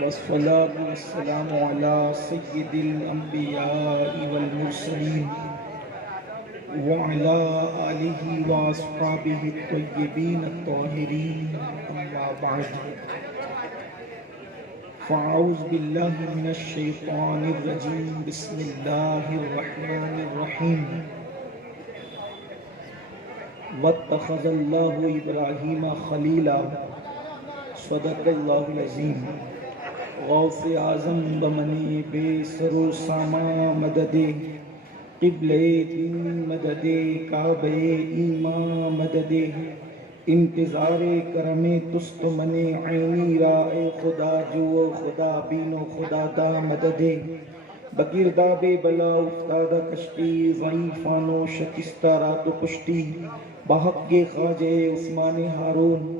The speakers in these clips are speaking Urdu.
والصلاة والسلام على سيد الأنبياء والمرسلين وعلى آله وأصحابه الطيبين الطاهرين، أما بعد، فأعوذ بالله من الشيطان الرجيم، بسم الله الرحمن الرحيم. واتخذ الله إبراهيم خليلا، صدق الله العظيم. غوث اعظم بمنی بے سر و ساما مدد، قبلِ دین مدد، کعبہ ایمان مدد، انتظار کرم تست من عینی رائے خدا جو خدا بین و خدا دا مدد. بگرداب بلا افتادہ کشتی، ضعیفان و شکستہ رات و کشتی، بحق خواجہ عثمان ہارون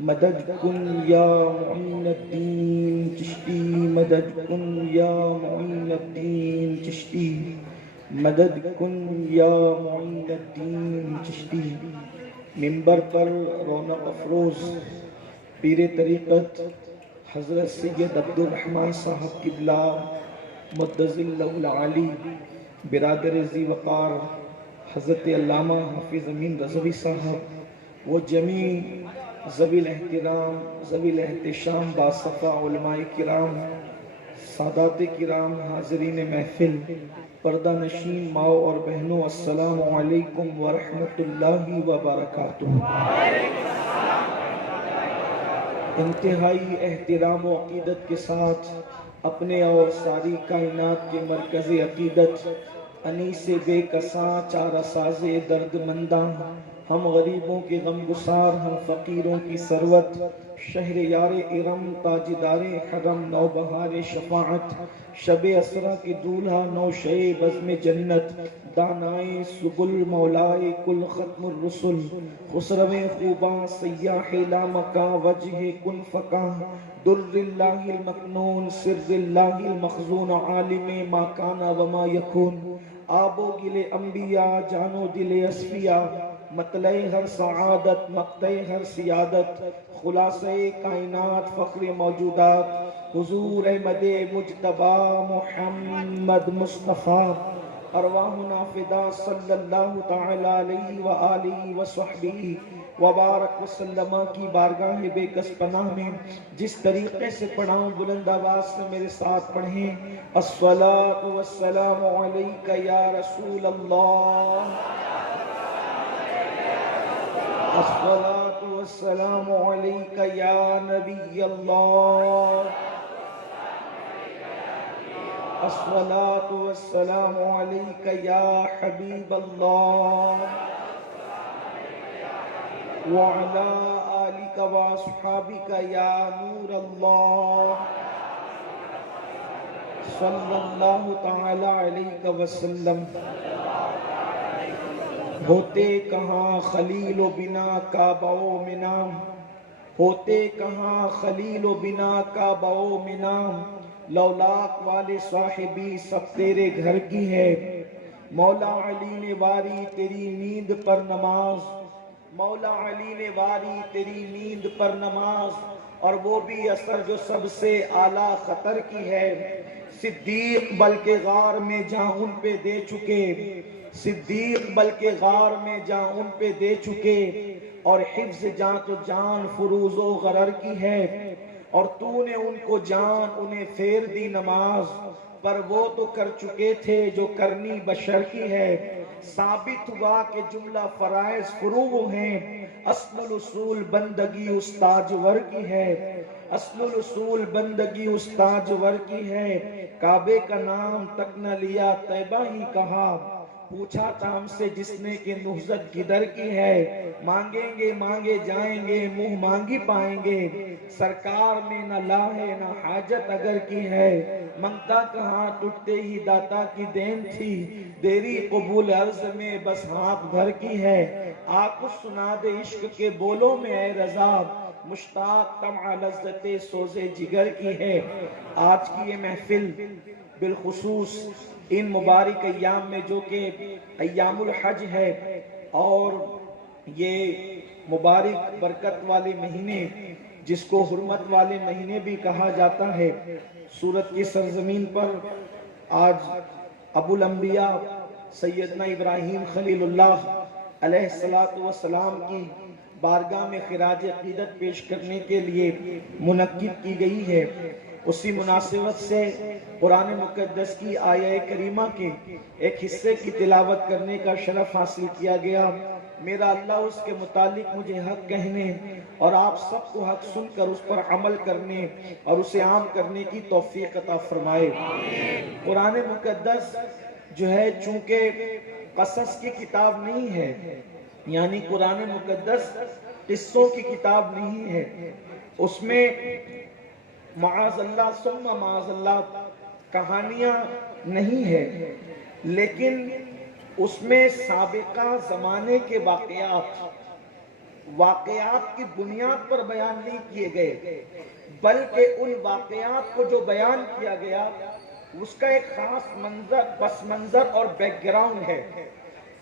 مدد کن یا معین الدین چشتی، مدد کن یا معین الدین چشتی، مدد کن یا معین الدین چشتی. منبر پر رونق افروز پیر طریقت حضرت سید عبدالرحمن صاحب قبلہ مدظ اللہ العالی، برادر ذی وقار حضرت علامہ حافظ امین رضوی صاحب، وہ جمیع ذوی الاحترام ذوی الاحتشام باصفا علماء کرام، سادات کرام، حاضرین محفل، پردہ نشین ماؤ اور بہنوں، السلام علیکم ورحمۃ اللہ وبرکاتہ. انتہائی احترام و عقیدت کے ساتھ اپنے اور ساری کائنات کے مرکز عقیدت، انیس بے کساں چارہ ساز درد منداں، ہم غریبوں کے غم گسار، ہم فقیروں کی ثروت، شہر یار ارم، تاجدار حرم، نو بہار شفاعت، شب اسرا کے دولہا، نو شے بزم جنت، دانائے سبل، مولائے کل ختم الرسل، خسرو خوباں، سیاح لامکاں، وجہ کن فکاں، در اللہ المکنون، سر اللہ المخزون، عالم ما کان و ما یکون، آب و گل انبیاء، جان و دل اصفیاء، مطلع ہر سعادت، مقطع ہر سیادت، خلاصہ کائنات، فخر موجودات، حضور احمد مجتبی محمد مصطفیٰ، ارواحنا فدا صلی اللہ تعالی علیہ وآلہ وصحبہ وبارک وسلم کی بارگاہ بے کس پناہ میں جس طریقے سے پڑھاؤں، بلند آواز سے میرے ساتھ پڑھیں. الصلاۃ والسلام علیک یا رسول اللہ، الصلاۃ والسلام علیک یا نبی اللہ، الصلاۃ والسلام علیک یا حبیب اللہ، وعلی آلک واصحابک یا نور اللہ، صلی اللہ تعالی علیہ وسلم. ہوتے کہاں خلیل و بنا کعبہ و منا، ہوتے کہاں خلیل و بنا کعبہ و منا، لولاک والے صاحبی سب تیرے گھر کی ہے. مولا علی نے واری تیری نیند پر نماز، مولا علی نے واری تیری نیند پر نماز، اور وہ بھی اثر جو سب سے اعلیٰ خطر کی ہے. صدیق بلکہ غار میں جاں ان پہ دے چکے، صدیق بلکہ غار میں جاں ان پہ دے چکے، اور حفظ جاں تو جان فروز و غرر کی ہے. اور تو نے ان کو جان انہیں پھیر دی نماز، پر وہ تو کر چکے تھے جو کرنی بشر کی ہے۔ ثابت ہوا کہ جملہ فرائض فروغ ہیں، اصل الاصول بندگی استاجور کی ہے، اصل الاصول بندگی استاجور کی ہے۔ کعبے کا نام تک نہ لیا طیبہ ہی کہا، پوچھا تھا ہم سے جس نے کہ نہضت کدھر کی ہے۔ مانگیں گے مانگے جائیں گے منہ مانگی پائیں گے، سرکار میں نہ لا ہے نہ حاجت اگر کی ہے۔ منگتا کہاں ٹوٹتے ہی داتا کی دین تھی، دیری قبول عرض میں بس ہاتھ بھر کی ہے۔ آ کچھ سنا دے عشق کے بولوں میں اے رضا، مشتاق طمع لذت سوز جگر کی ہے۔ آج کی یہ محفل بالخصوص ان مبارک ایام میں جو کہ ایام الحج ہے، اور یہ مبارک برکت والے مہینے جس کو حرمت والے مہینے بھی کہا جاتا ہے، سورت کی سرزمین پر آج ابو الانبیاء سیدنا ابراہیم خلیل اللہ علیہ السلام کی بارگاہ میں خراج عقیدت پیش کرنے کے لیے منعقد کی گئی ہے۔ اسی مناسبت سے قرآن مقدس کی آیہ کریمہ کے ایک حصے کی تلاوت کرنے کا شرف حاصل کیا گیا۔ میرا اللہ اس کے متعلق مجھے حق کہنے اور آپ سب کو حق سن کر اس پر عمل کرنے اور اسے عام کرنے کی توفیق عطا فرمائے۔ قرآن مقدس جو ہے چونکہ قصص کی کتاب نہیں ہے، یعنی قرآن مقدس قصوں کی کتاب نہیں ہے، اس میں معاذ اللہ ثم معاذ اللہ کہانیاں نہیں ہے، لیکن اس میں سابقہ زمانے کے واقعات کی بنیاد پر بیان نہیں کیے گئے، بلکہ ان واقعات کو جو بیان کیا گیا اس کا ایک خاص پس منظر اور بیک گراؤنڈ ہے،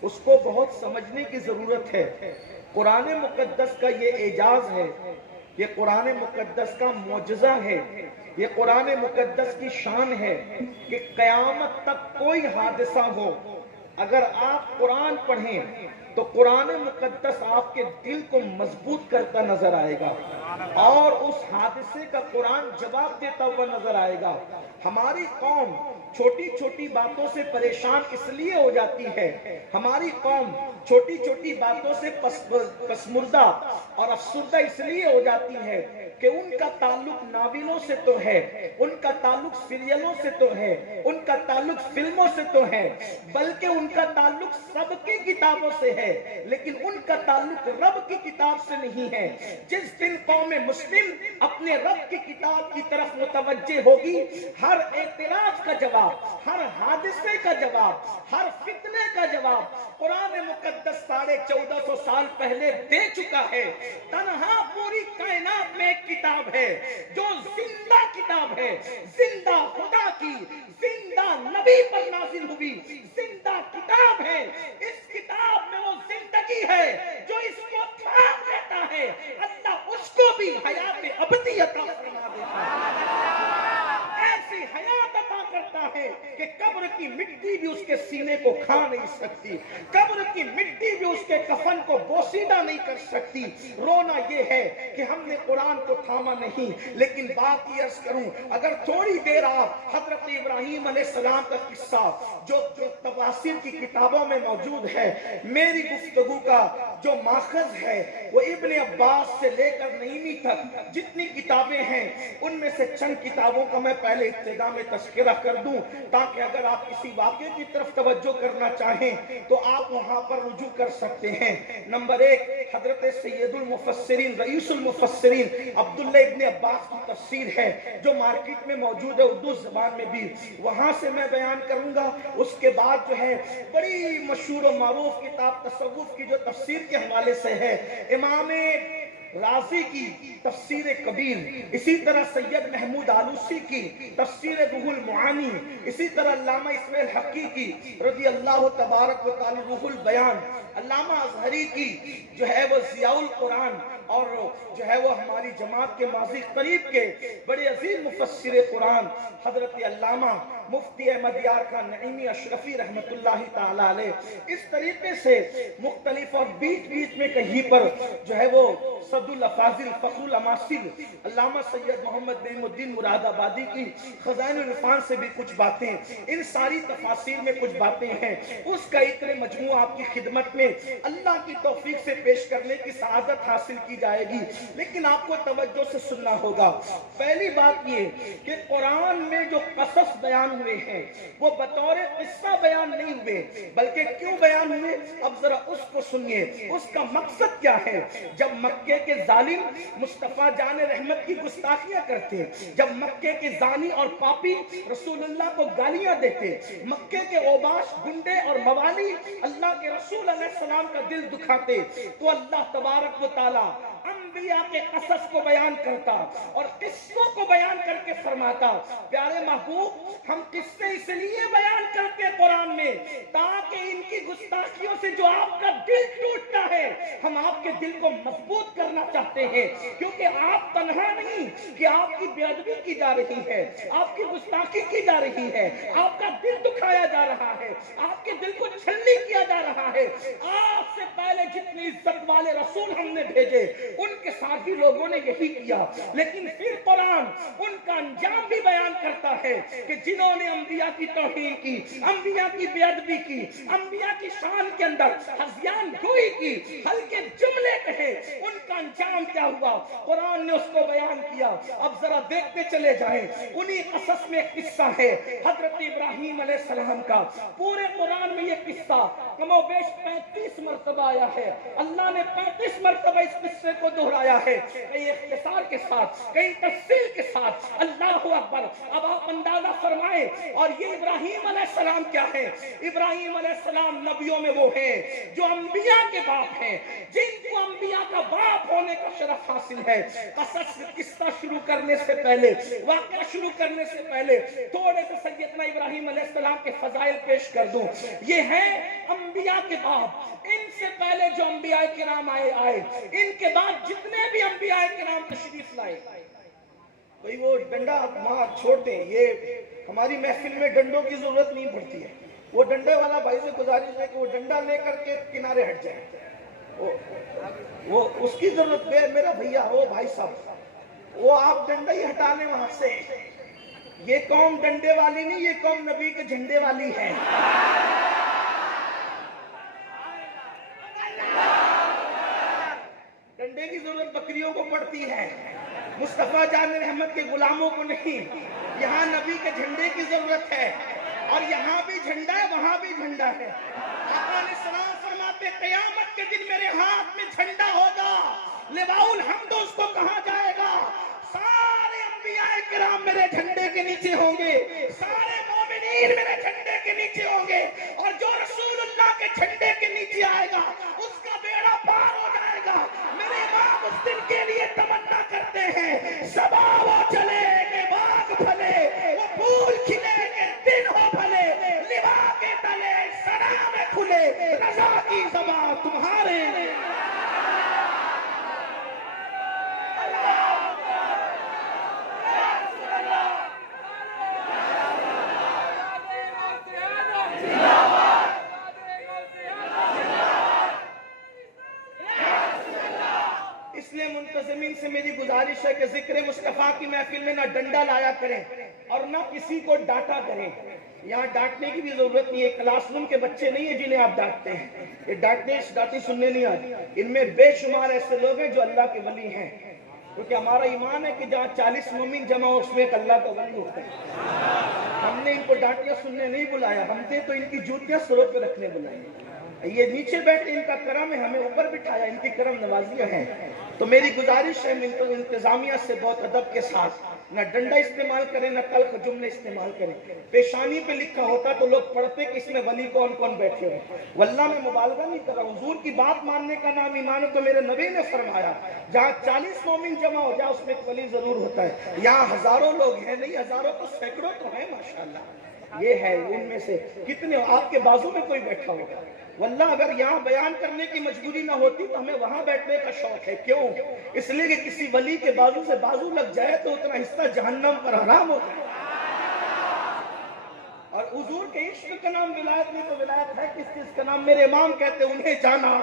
اس کو بہت سمجھنے کی ضرورت ہے۔ قرآن مقدس کا یہ اعجاز ہے، یہ قرآن مقدس کا معجزہ ہے، یہ قرآن مقدس کی شان ہے کہ قیامت تک کوئی حادثہ ہو، اگر آپ قرآن پڑھیں تو قرآن مقدس آپ کے دل کو مضبوط کرتا نظر آئے گا اور اس حادثے کا قرآن جواب دیتا ہوا نظر آئے گا۔ ہماری قوم چھوٹی چھوٹی باتوں سے پریشان اس لیے ہو جاتی ہے، ہماری قوم چھوٹی چھوٹی باتوں سے پسمردہ اور افسردہ اس لیے ہو جاتی ہے کہ ان کا تعلق ناولوں سے تو ہے، ان کا تعلق سیریلوں سے تو ہے، ان کا تعلق فلموں سے تو ہے، بلکہ ان کا تعلق سب کی کتابوں سے ہے، لیکن ان کا تعلق رب کی کتاب سے نہیں ہے۔ جس دن قوم مسلم اپنے رب کی کتاب کی طرف متوجہ ہوگی، ہر اعتراض کا جواب، ہر حادثے کا جواب، ہر فتنے کا جواب قرآن مقدس 1450 سال پہلے دے چکا ہے۔ تنہا پوری کائنات میں ایک کتاب ہے جو زندہ کتاب ہے، زندہ خدا کی، زندہ نبی پر نازل ہوئی زندہ کتاب ہے۔ اس کتاب میں وہ زندگی ہے جو اس کو تھام لیتا ہے، اللہ اس کو بھی حیات ابدی عطا فرما دیتا ہے، ایسی حیات عطا کرتا ہے کہ قبر کی مٹی بھی اس کے سینے کو کھا نہیں سکتی، قبر کی مٹی بھی اس کے کفن کو بوسیدہ نہیں کر سکتی۔ رونا یہ ہے کہ ہم نے قرآن کو تھاما نہیں، لیکن بات یہ عرض کروں، اگر تھوڑی دیر آپ حضرت ابراہیم علیہ السلام کا قصہ جو تفاسیر کی کتابوں میں موجود ہے، میری گفتگو کا جو ماخذ ہے وہ ابن عباس سے لے کر نعیمی تک جتنی کتابیں ہیں ان میں سے چند کتابوں کا میں پہلے ابتدا میں تذکرہ کر دوں تاکہ اگر آپ کسی واقعے کی طرف توجہ کرنا چاہیں تو آپ وہاں پر رجوع کر سکتے ہیں۔ نمبر 1 حضرت سید المفسرین رئیس المفسرین عبداللہ ابن عباس کی تفسیر ہے جو مارکیٹ میں موجود ہے اردو زبان میں بھی، وہاں سے میں بیان کروں گا۔ اس کے بعد جو ہے بڑی مشہور و معروف کتاب تصوف کی جو تفسیر کے حوالے سے ہے، امام رازی کی تفسیر کبیر، اسی طرح سید محمود آلوسی کی تفسیر روح المعانی، اسی طرح علامہ اسماعیل حقی کی رضی اللہ تبارک و تعالی روح البیان، علامہ ازہری کی جو ہے وہ ضیاء القرآن، اور جو ہے وہ ہماری جماعت کے ماضی قریب کے بڑے عظیم مفسر قرآن حضرت علامہ مفتی احمد یار خان نعیمی اشرفی رحمت اللہ تعالی علیہ اس طریقے سے مختلف اور بیچ بیچ میں کہیں پر جو ہے وہ صد الافاضل فخر الاماثل علامہ سید محمد نعیم الدین مراد آبادی کی خزائن العرفان سے بھی کچھ باتیں، ان ساری تفاسیر میں کچھ باتیں ہیں، اس کا ایک مجموعہ آپ کی خدمت میں اللہ کی توفیق سے پیش کرنے کی سعادت حاصل کی جائے گی۔ لیکن آپ کو توجہ سے سننا ہوگا۔ پہلی بات یہ کہ قرآن میں جو قصص بیان ہوئے ہیں وہ بطور قصہ بیان نہیں ہوئے، بلکہ کیوں بیان ہوئے اب ذرا اس کو سنیے۔ اس کا مقصد کیا ہے؟ جب مکے کے ظالم مصطفیٰ جان رحمت کی گستاخیاں کرتے، جب مکے کے زانی اور پاپی رسول اللہ کو گالیاں دیتے، مکے کے اوباش گنڈے اور موالی اللہ کے رسول علیہ السلام کا دل دکھاتے، تو اللہ تبارک و تعالی انبیاء کے قصص کو بیان کرتا اور قصوں کو بیان کر کے فرماتا، پیارے محبوب ہم قصے اس لیے بیان کرتے قرآن میں تاکہ ان کی گستاخیوں سے جو آپ کا دل ٹوٹتا ہے ہم آپ کے دل کو مضبوط کرنا چاہتے ہیں، کیونکہ آپ تنہا نہیں کہ آپ کی بے ادبی کی جا رہی ہے، آپ کی گستاخی کی جا رہی ہے، آپ کا دل دکھایا جا رہا ہے، آپ کے دل کو چھلنی کیا جا رہا ہے۔ آپ سے پہلے جتنی عزت والے رسول ہم نے بھیجے ان کے ساتھ بھی لوگوں نے یہی کیا، لیکن پھر قرآن ان کا انجام بھی بیان کرتا ہے کہ جنہوں نے انبیاء کی توہین کی، انبیاء کی بے ادبی کی، انبیاء کی شان کے اندر ہذیان گوئی کی، ہلکے جملے کہے، ان کا انجام کیا ہوا قرآن نے اس کو بیان کیا۔ اب ذرا دیکھتے چلے جائیں، انہی قصص میں ایک قصہ ہے حضرت ابراہیم علیہ السلام کا۔ پورے قرآن میں یہ قصہ کم و بیش 35 مرتبہ آیا ہے، اللہ نے 35 مرتبہ اس قصے کو دہرایا ہے، کئی اختصار کے ساتھ، کئی تفصیل کے ساتھ۔ اللہ اکبر! اب آپ اندازہ فرمائیں، اور یہ ابراہیم علیہ السلام کیا ہے؟ ابراہیم علیہ السلام نبیوں میں وہ ہیں جو انبیاء کے باپ ہیں، جن کو انبیاء کا باپ ہونے کا شرف حاصل ہے۔ قصہ شروع کرنے سے پہلے، واقعہ شروع کرنے سے پہلے تھوڑے سے سیدنا ابراہیم علیہ السلام کے فضائل پیش کر دوں۔ یہ ہے انبیاء کے باپ، ان سے پہلے جو انبیاء کرام آئے، ان کے بعد جتنے بھی انبیاء کرام تشریف لائے۔ بھئی وہ ڈنڈا وہاں چھوڑتے ہیں، یہ ہماری محفل میں ڈنڈوں کی ضرورت نہیں پڑتی ہے، وہ ڈنڈے والا بھائی سے گزارش ہے کہ وہ ڈنڈا لے کر کے کنارے ہٹ جائیں، وہ اس کی ضرورت ہے میرا بھیا، وہ بھائی صاحب، وہ آپ ڈنڈا ہی ہٹا لیں وہاں سے۔ یہ قوم ڈنڈے والی نہیں، یہ قوم نبی کے جھنڈے والی ہے۔ ڈنڈے کی ضرورت بکریوں کو پڑتی ہے، مصطفیٰ جان رحمت کے غلاموں کو نہیں۔ یہاں نبی کے جھنڈے کی ضرورت ہے، اور یہاں بھی جھنڈا ہے، وہاں بھی جھنڈا ہے۔ آقا علیہ السلام فرماتے قیامت کے دن میرے ہاتھ میں جھنڈا ہوگا، لواء الحمد اس کو کہا جائے گا، سارے انبیاء کرام میرے جھنڈے کے نیچے ہوں گے، سارے مومنین میرے جھنڈے کے نیچے ہوں گے، اور جو رسول اللہ کے جھنڈے کے نیچے آئے گا اس کا بیڑا پار ہو جائے گا۔ میرے امام اس دن کے لیے تمنا کرتے ہیں، صبا وہ چلے کہ باغ پھلے، وہ پھول کھلے کہ دن ہو بھلے، لوا کے تلے سلام کھلے، رضا کی زبان تمہارے۔ اس لیے منتظمین سے میری گزارش ہے کہ ذکر مصطفیٰ کی محفل میں نہ ڈنڈا لایا کریں اور نہ کسی کو ڈانٹا کریں۔ یہاں ڈانٹنے کی بھی ضرورت نہیں ہے، کلاس روم کے بچے نہیں ہیں جنہیں آپ ڈانٹتے ہیں، یہ ڈانٹی سننے نہیں آتی۔ ان میں بے شمار ایسے لوگ ہیں جو اللہ کے ولی ہیں، کیونکہ ہمارا ایمان ہے کہ جہاں 40 مومن جمع ہو اس میں ایک اللہ کا ولی ہوتا ہے۔ ہم نے ان کو ڈانٹیاں سننے نہیں بلایا، ہم نے تو ان کی جوتیاں سروں پہ رکھنے بلائی۔ یہ نیچے بیٹھے ان کا کرم ہے، ہمیں اوپر بٹھایا، ان کی کرم نوازیاں ہیں۔ تو میری گزارش ہے انتظامیہ سے بہت ادب کے ساتھ نہ ڈنڈا استعمال کریں نہ تلخ جملے استعمال کریں۔ پیشانی پہ لکھا ہوتا تو لوگ پڑھتے کہ اس میں ولی کون کون بیٹھے ہوئے۔ واللہ میں مبالغہ نہیں کر رہا، حضور کی بات ماننے کا نام ایمان ہے، تو میرے نبی نے فرمایا جہاں 40 مومن جمع ہو جائے اس میں ایک ولی ضرور ہوتا ہے۔ یہاں ہزاروں لوگ ہیں، نہیں ہزاروں تو سینکڑوں تو ہیں ماشاءاللہ۔ یہ ہے ان میں سے کتنے آپ کے بازو میں کوئی بیٹھا ہوگا۔ واللہ اگر یہاں بیان کرنے کی مجبوری نہ ہوتی تو ہمیں وہاں بیٹھنے کا شوق ہے۔ کیوں؟ اس لیے کہ کسی ولی کے بازو سے بازو لگ جائے تو اتنا حصہ جہنم پر حرام ہوتا ہے۔ اور حضور کے عشق کا نام ولایت نہیں تو ولایت ہے کس چیز کا نام؟ میرے امام کہتے ہیں انہیں جانا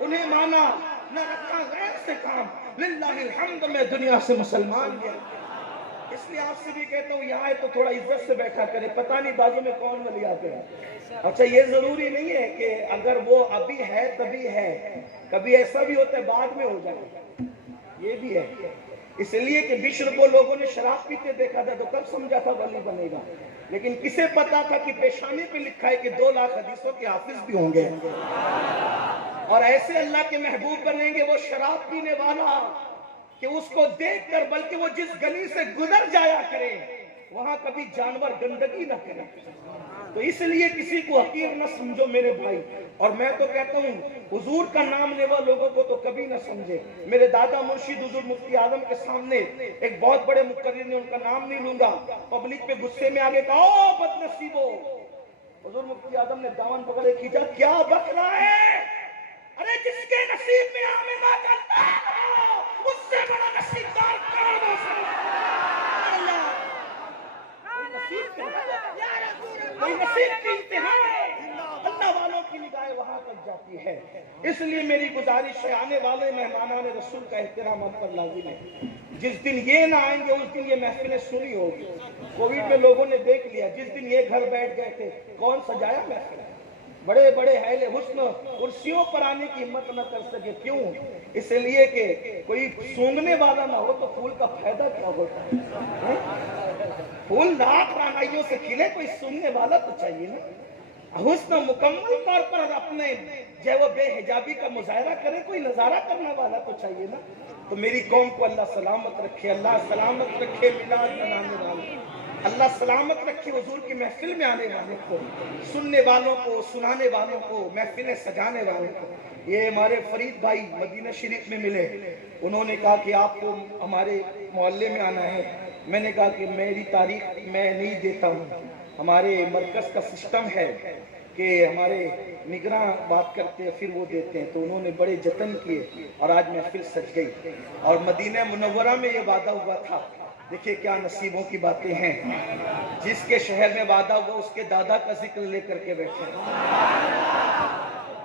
انہیں مانا نہ رکھا غیر سے کام، للہ الحمد میں دنیا سے مسلمان گیا۔ اس لیے آپ سے بھی کہتا ہوں یہاں ہے تو تھوڑا عزت سے بیٹھا کرے، پتہ نہیں بازو میں کون ولی آتے ہیں۔ اچھا یہ ضروری نہیں ہے کہ اگر وہ ابھی ہے تبھی ہے، کبھی ایسا بھی ہوتا ہے بعد میں ہو جائے، یہ بھی ہے۔ اس لیے کہ بشر کو لوگوں نے شراب پیتے دیکھا تھا تو کب سمجھا تھا ولی بنے گا، لیکن کسے پتا تھا کہ پیشانی پہ لکھا ہے کہ 2 لاکھ حدیثوں کے حافظ بھی ہوں گے، اور ایسے اللہ کے محبوب بنیں گے وہ شراب پینے والا کہ اس کو دیکھ کر بلکہ وہ جس گلی سے گزر جایا کرے وہاں کبھی جانور گندگی نہ کرے۔ تو اس لیے کسی کو حقیر نہ سمجھو میرے بھائی، اور میں تو کہتا ہوں حضور کا نام لیوا لوگوں کو تو کبھی نہ سمجھے۔ میرے دادا مرشد حضور مفتی اعظم کے سامنے ایک بہت بڑے مقرر نے، ان کا نام نہیں لوں گا، پبلک پہ غصے میں آگے کہا او بد نصیبو، حضور مفتی اعظم نے دامن پکڑے کھینچا، کیا بک رہا ہے؟ ارے جس کے نصیب میں آمنہ کا نام ہو اس سے بڑا نصیبدار کون ہو سکتا ہے؟ کوئی نصیب کی انتہا ہے، اللہ والوں کی نگاہیں وہاں تک جاتی ہے۔ اس لیے میری گزارش ہے آنے والے مہمانان رسول کا احترام ہم پر لازم ہے۔ جس دن یہ نہ آئیں گے اس دن یہ محفلیں سنی ہوگی۔ کووڈ میں لوگوں نے دیکھ لیا، جس دن یہ گھر بیٹھ گئے تھے کون سجایا محفل؟ بڑے بڑے اہل حسن کرسیوں پر آنے کی ہمت نہ کر سکے، کیوں؟ اس لیے کہ کوئی سونگنے والا نہ ہو تو پھول کا فائدہ کیا ہوتا ہے؟ پھول لاکھ رانائیوں سے کھلے، کوئی سونگنے والا تو چاہیے نا۔ حسن مکمل طور پر اپنے جو وہ بے حجابی کا مظاہرہ کرے، کوئی نظارہ کرنے والا تو چاہیے نا۔ تو میری قوم کو اللہ سلامت رکھے، اللہ سلامت رکھے میلاد منانے والے، اللہ سلامت رکھے حضور کی محفل میں آنے والے کو، سننے والوں کو، سنانے والوں کو، محفلیں سجانے والوں کو۔ یہ ہمارے فرید بھائی مدینہ شریف میں ملے، انہوں نے کہا کہ آپ کو ہمارے محلے میں آنا ہے۔ میں نے کہا کہ میری تاریخ میں نہیں دیتا ہوں، ہمارے مرکز کا سسٹم ہے کہ ہمارے نگراں بات کرتے ہیں پھر وہ دیتے ہیں۔ تو انہوں نے بڑے جتن کیے اور آج محفل سج گئی، اور مدینہ منورہ میں یہ وعدہ ہوا تھا۔ دیکھیں کیا نصیبوں کی باتیں ہیں، جس کے شہر میں وعدہ ہوا اس کے دادا کا ذکر لے کر کے بیٹھے۔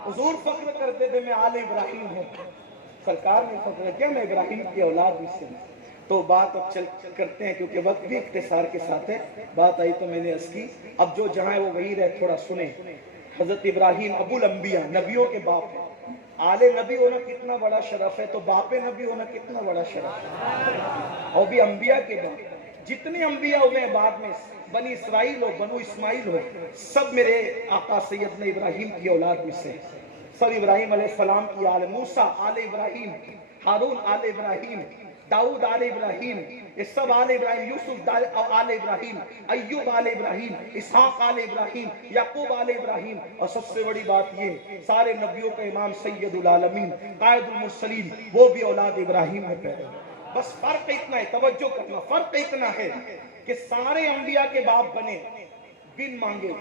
حضور فخر کرتے تھے میں آل ابراہیم ہوں، سرکار نے فخر کیا میں ابراہیم کی اولاد میں سے ہوں۔ تو بات اب چل کرتے ہیں کیونکہ وقت بھی اختصار کے ساتھ ہے، بات آئی تو میں نے عرض کی، اب جو جہاں ہے وہ وہی رہے، تھوڑا سنیں۔ حضرت ابراہیم ابو الانبیاء، نبیوں کے باپ ہیں۔ آل نبی ہونا کتنا بڑا شرف ہے، تو باپ نبی ہونا کتنا بڑا شرف ہے، اور بھی انبیاء کے باپ۔ جتنے انبیاء ہوئے ہیں بعد میں، بنی اسرائیل ہو، بنو اسماعیل ہو، سب میرے آقا سیدنا ابراہیم کی اولاد میں سے، سب ابراہیم علیہ السلام کی آل، موسیٰ آل ابراہیم، ہارون آل ابراہیم، داؤد آل ابراہیم، یہ سب آل ابراہیم، یوسف آل ابراہیم، ایوب آل ابراہیم، اسحاق آل ابراہیم، یعقوب آل ابراہیم، اور سب سے بڑی بات یہ سارے نبیوں کا امام سید العالمین قائد المرسلین وہ بھی اولاد ابراہیم میں پیدا ہوئے۔ بس فرق اتنا ہے، توجہ کرنا، فرق اتنا ہے کہ سارے انبیاء کے باپ بنے بن مانگے۔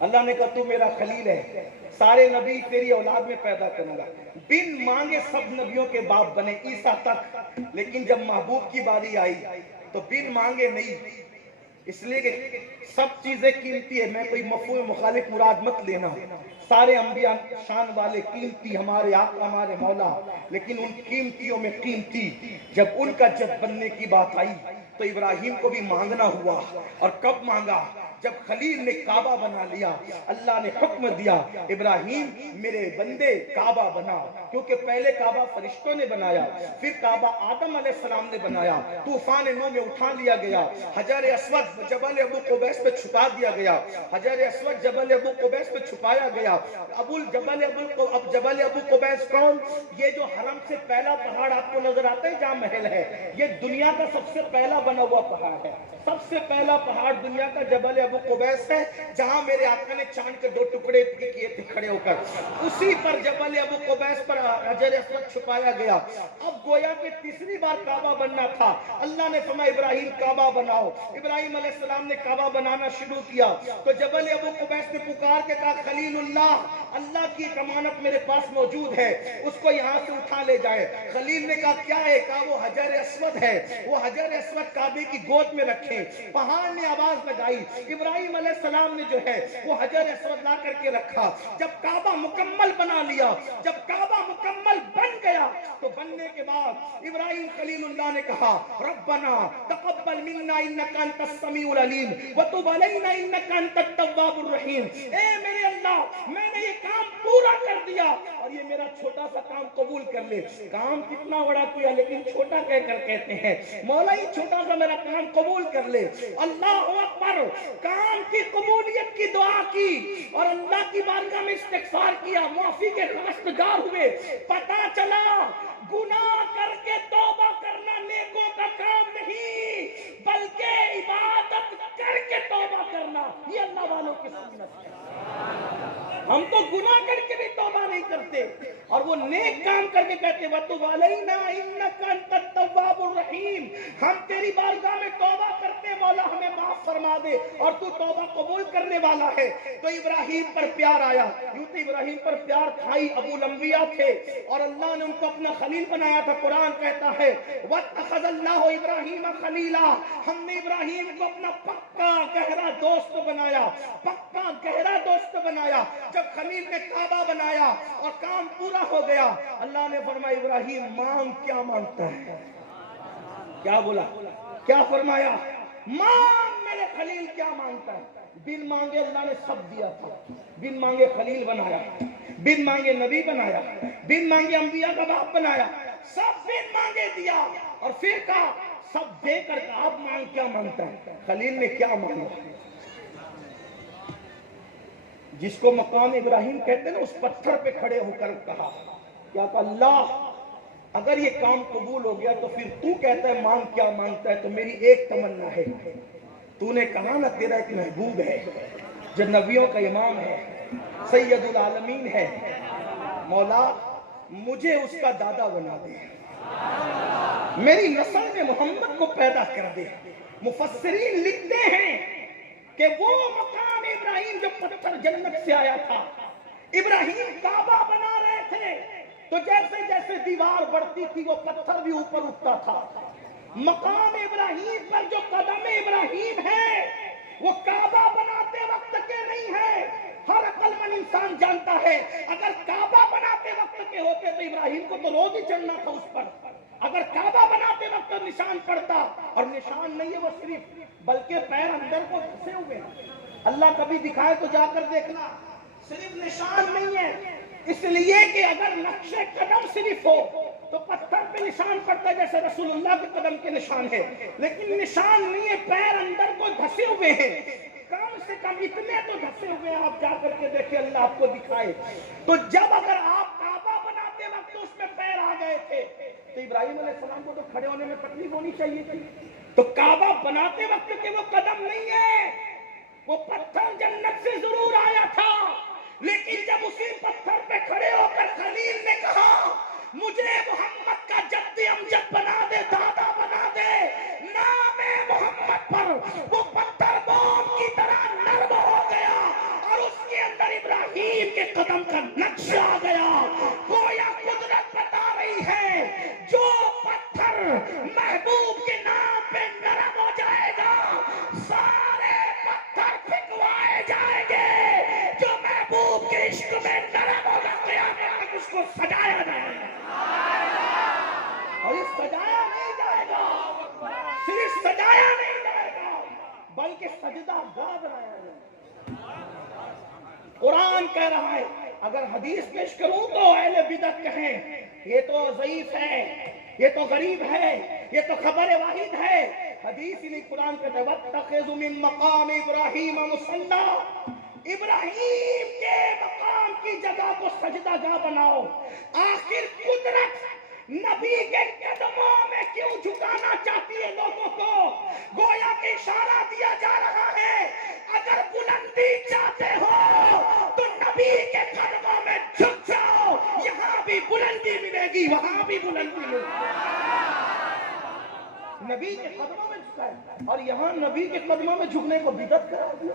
اللہ نے کہا تو میرا خلیل ہے، سارے نبی تیری اولاد میں پیدا کروں گا، بن مانگے سب نبیوں کے باپ بنے عیسیٰ تک، لیکن جب محبوب کی باری آئی تو بن مانگے نہیں، اس لیے کہ سب چیزیں قیمتی ہے، میں کوئی مفہوم مخالف مراد مت لینا، سارے انبیاء شان والے قیمتی، ہمارے آقا ہمارے مولا، لیکن ان قیمتیوں میں قیمتی جب ان کا جب بننے کی بات آئی تو ابراہیم کو بھی مانگنا ہوا، اور کب مانگا؟ جب خلیل نے کعبہ بنا لیا، اللہ نے حکم دیا ابراہیم میرے بندے کعبہ بنا، کیونکہ پہلے کعبہ فرشتوں نے بنایا، پھر کعبہ آدم علیہ السلام نے بنایا، طوفان نو میں اٹھا لیا گیا، حجر اسود جبل ابو قبیس پہ چھپا دیا گیا، حجر اسود جبل ابو قبیس پہ چھپایا گیا۔ جبل ابو قبیس کون؟ یہ جو حرم سے پہلا پہاڑ آپ کو نظر آتا ہے جہاں محل ہے، یہ دنیا کا سب سے پہلا بنا ہوا پہاڑ ہے، سب سے پہلا پہاڑ دنیا کا جبل ابو قبیس ہے، جہاں میرے آقا نے چاند کے 2 ٹکڑے کیے تھے کھڑے ہو کر، اسی پر جبل ابو قبیس پر حجر اسود چھپایا گیا۔ اب گویا کہ تیسری بار کعبہ بننا تھا، اللہ نے فرمایا ابراہیم کعبہ بناؤ، ابراہیم علیہ السلام نے کعبہ بنانا شروع کیا، تو جبل ابو قبیس نے پکار کے کہا خلیل اللہ اللہ کی ایک امانت میرے پاس موجود ہے، اس کو یہاں سے اٹھا لے جائے۔ خلیل نے کہا کیا ہے؟ کہا وہ حجر اسود ہے، وہ حجر اسود کعبے کی گود میں رکھیں۔ پہاڑ نے آواز لگائی، ابراہیم علیہ السلام نے جو ہے وہ حجر اسود لا کر کے رکھا۔ جب کعبہ مکمل بنا لیا، جب کعبہ مکمل بن گیا تو بننے کے بعد ابراہیم خلیل اللہ نے کہا ربنا تقبل منا انک انت السمیع العلیم وتب علینا انک انت التواب الرحیم۔ اے میرے اللہ، میں نے یہ کام پورا کر دیا اور یہ میرا چھوٹا سا کام قبول کر لے۔ کام کتنا بڑا کیا لیکن چھوٹا کہہ کر کہتے ہیں، مولا یہ چھوٹا سا میرا کام قبول کر لے۔ اللہ اکبر، کام کی قبولیت کی دعا کی اور اللہ کی بارگاہ میں استغفار کیا، معافی کے خواستگار ہوئے۔ پتہ چلا گناہ کر کے توبہ کرنا نیکوں کا کام نہیں، بلکہ عبادت کر کے توبہ کرنا یہ اللہ والوں کی سنت ہے۔ ہم تو گناہ کر کے بھی توبہ نہیں کرتے اور وہ نیک کام کر کے کہتے وَتُبْ عَلَيْنَا إِنَّكَ أَنْتَ التَّوَّابُ الرَّحِيمُ۔ ہم تیری بارگاہ میں توبہ کرتے، مولا ہمیں معاف فرما دے اور تو توبہ قبول کرنے والا ہے۔ تو ابراہیم پر پیار آیا، یوں تو ابراہیم پر پیار کھائی ابو الانبیاء تھے اور اللہ نے ان کو اپنا خلیل بنایا تھا۔ قرآن کہتا ہے وَاتَّخَذَ اللَّهُ إِبْرَاهِيمَ خَلِيلًا، ہم نے ابراہیم کو اپنا پکا گہرا دوست بنایا، پکا گہرا دوست بنایا۔ جب خلیل نے کعبہ بنایا اور کام پورا ہو گیا، اللہ نے فرمایا ابراہیم مانگ کیا مانگتا ہے؟ کیا بولا؟ کیا فرمایا؟ مانگ میرے خلیل کیا مانگتا ہے؟ بن مانگے اللہ نے سب دیا تھا، بن مانگے خلیل بنایا، بن مانگے نبی بنایا، بن مانگے انبیاء کا باپ بنایا، سب بن مانگے دیا اور پھر کہا سب دے کر آپ مانگ کیا مانگتا ہے؟ خلیل نے کیا مانگا؟ جس کو مقام ابراہیم کہتے ہیں نا، اس پتھر پہ کھڑے ہو کر کہا کیا کہ اللہ اگر یہ کام قبول ہو گیا تو پھر تو کہتا ہے مانگ کیا مانگتا ہے، تو میری ایک تمنا ہے۔ تو نے کہا نا تیرا ایک محبوب ہے جو نبیوں کا امام ہے، سید العالمین ہے، مولا مجھے اس کا دادا بنا دے، میری نسل میں محمد کو پیدا کر دے۔ مفسرین لکھتے ہیں کہ وہ مقام ابراہیم جو پتھر جنت سے آیا تھا، ابراہیم کعبہ بنا رہے تھے تو جیسے جیسے دیوار بڑھتی تھی وہ پتھر بھی اوپر اٹھتا تھا۔ مقام ابراہیم پر جو قدم ابراہیم ہے وہ کعبہ بناتے وقت کے نہیں ہے۔ ہر عقل مند انسان جانتا ہے اگر کعبہ بناتے وقت کے ہوتے تو ابراہیم کو تو روز ہی چڑھنا تھا اس پر۔ اگر کعبہ بناتے وقت نشان پڑتا، اور نشان نہیں ہے وہ صرف بلکہ پیر اندر کو پھنسے ہوئے ہیں۔ اللہ کبھی دکھائے تو جا کر دیکھنا، صرف نشان نہیں ہے، اس لیے کہ اگر نقش قدم صرف ہو تو پتھر پہ نشان پڑتا ہے جیسے رسول اللہ کے قدم کے نشان ہے، لیکن نشان نہیں ہے، پیر اندر کو دھسے ہوئے ہیں، کم سے کم اتنے تو دھسے ہوئے ہیں۔ آپ جا کر کے دیکھیں، اللہ آپ کو دکھائے۔ تو جب اگر آپ کعبہ بناتے وقت اس میں پیر آ گئے تھے تو ابراہیم علیہ السلام کو تو کھڑے ہونے میں تکلیف ہونی چاہیے تھی۔ تو کعبہ بناتے وقت کے وہ قدم نہیں ہے، وہ پتھر جنت سے ضرور آیا تھا، لیکن جب اسی پتھر پہ کھڑے ہو کر خلیل نے کہا مجھے محمد کا جد امجد بنا دے، دادا بنا دے، نام محمد پر وہ پتھر موم کی طرح نرم ہو گیا اور اس کے اندر ابراہیم کے قدم کا نقش آ گیا۔ گویا قدرت بتا رہی ہے جو پتھر محبوب کے نام پہ نرم ہو جائے گا سارے پتھر پھکوائے جائیں گے، جو محبوب کے عشق میں نرم ہوگا قیامت تک اس کو سجایا جائے گا۔ اور یہ سجایا نہیں جائے گا، صرف سجایا نہیں جائے گا بلکہ سجدہ گاہ بنایا جائے گا۔ قرآن کہہ رہا ہے، اگر حدیث پیش کروں تو اہل بدعت کہیں یہ تو ضعیف ہے، یہ تو غریب ہے، یہ تو خبر واحد ہے۔ حدیث ہی نہیں، قرآن کہتا ہے وَاتَّخِذُوا مِن مَّقَامِ إِبْرَاهِيمَ مُصَلًّى، ابراہیم کے مقام کی جگہ کو سجدہ گاہ بناؤ۔ آخر قدرت نبی کے قدموں میں کیوں جھکانا چاہتی ہے لوگوں کو؟ گویا کہ اشارہ دیا جا رہا ہے اگر بلندی چاہتے ہو تو نبی کے قدموں میں جھک جاؤ، یہاں بھی بلندی ملے گی، وہاں بھی بلندی ملے گی۔ نبی کے قدموں میں جھکا ہے اور یہاں نبی کے قدموں میں جھکنے کو بدعت قرار دیا۔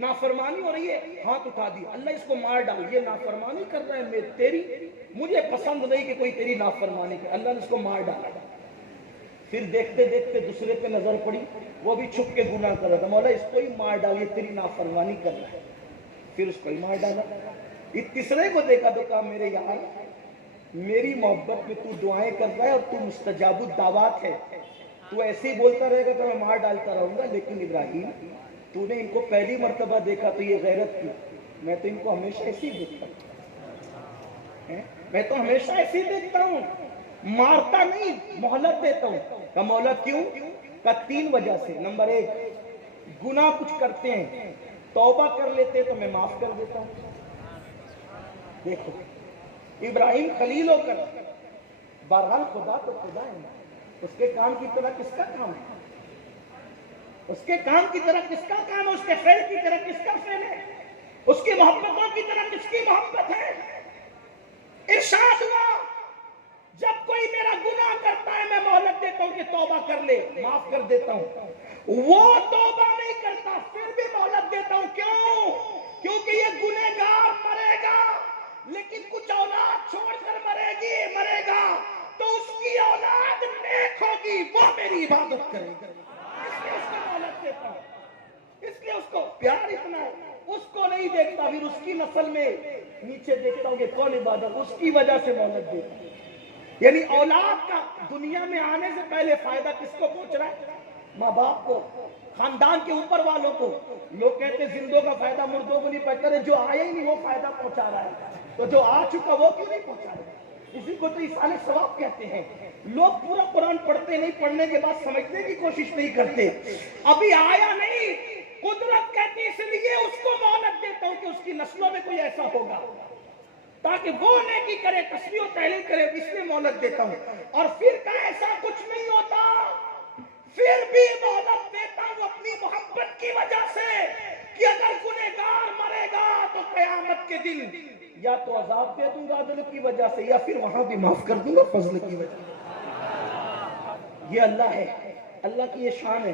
نافرمانی ہو رہی ہے، ہاتھ اٹھا دی، اللہ اس کو مار ڈال، یہ نافرمانی کر رہا ہے، میں تیری مجھے پسند نہیں کہ کوئی تیری نافرمانی کرے، اللہ نے اس کو مار ڈالا۔ پھر دیکھتے دیکھتے دوسرے پہ نظر پڑی، وہ بھی چھپ کے گناہ کر رہا تھا، مولا اس کو ہی مار ڈال، یہ تیری نافرمانی کر رہا ہے، پھر اس کو ہی مار ڈالا۔ یہ تیسرے کو دیکھا تو کہا میرے یار میری محبت میں تو دعائیں کر رہا ہے اور تو مستجاب الدعوات ہے، تو ایسے ہی بولتا رہے گا تو میں مار ڈالتا رہوں گا، لیکن ابراہیم تو نے ان کو پہلی مرتبہ دیکھا تو یہ غیرت کی، میں تو ان کو ہمیشہ ایسے ہی دیکھتا ہوں، میں تو ہمیشہ ایسے ہی دیکھتا ہوں، مارتا نہیں، مہلت دیتا ہوں۔ کہ مولا کیوں؟ کہ 3 وجہ سے، نمبر 1 گناہ کچھ کرتے ہیں توبہ کر لیتے تو میں معاف کر دیتا ہوں۔ دیکھو ابراہیم خلیل ہو کر بہرحال خدا تو خدا ہے، اس کے کام کی طرح کس کا کام ہے؟ اس کے کام کی طرح کس کا کام ہے؟ اس کے فعل کی طرح کس کا فعل ہے؟ اس کی محبتوں کی طرح کس کی محبت ہے؟ ارشاد ہوا جب کوئی میرا گناہ کرتا ہے میں مہلت دیتا ہوں کہ توبہ کر لے، معاف کر دیتا ہوں، وہ توبہ نہیں کرتا پھر بھی مہلت دیتا ہوں، کیوں؟ کیونکہ یہ گنہگار مرے گا لیکن کچھ اولاد چھوڑ کر مرے گا تو اس کی اولاد نیک ہوگی، وہ میری عبادت کرے گا، اس لیے اس کو مہلت دیتا ہوں، اس لیے اس کو پیار اتنا ہے، اس کو نہیں دیکھتا، پھر اس کی نسل میں نیچے دیکھتا ہوں کہ کون عبادت، اس کی وجہ سے مہلت دیتا ہوں۔ یعنی اولاد کا دنیا میں آنے سے پہلے فائدہ کس کو پہنچ رہا ہے؟ ماں باپ کو، خاندان کے اوپر والوں کو۔ لوگ کہتے ہیں زندوں کا فائدہ مردوں کو نہیں پہنچا رہے، جو آیا ہی نہیں وہ فائدہ پہنچا رہا ہے، تو جو آ چکا وہ کیوں نہیں پہنچا رہا؟ اسی کو تو ایصال ثواب کہتے ہیں۔ لوگ پورا قرآن پڑھتے نہیں، پڑھنے کے بعد سمجھنے کی کوشش نہیں کرتے، ابھی آیا نہیں، قدرت کہتی اس لیے اس کو مہلت دیتا ہوں کہ اس کی نسلوں میں کوئی ایسا ہوگا تاکہ وہ نیکی کرے، تسبیح و تحلیل کرے، اس لیے مہلت دیتا ہوں۔ اور پھر کا ایسا کچھ نہیں ہوتا، پھر بھی مہلت دیتا ہوں اپنی محبت کی وجہ سے کہ اگر گنہگار مرے گا تو قیامت کے دن یا تو عذاب دے دوں گا عدل کی وجہ سے، یا پھر وہاں بھی معاف کر دوں گا فضل کی وجہ سے۔ یہ اللہ ہے، اللہ کی یہ شان ہے۔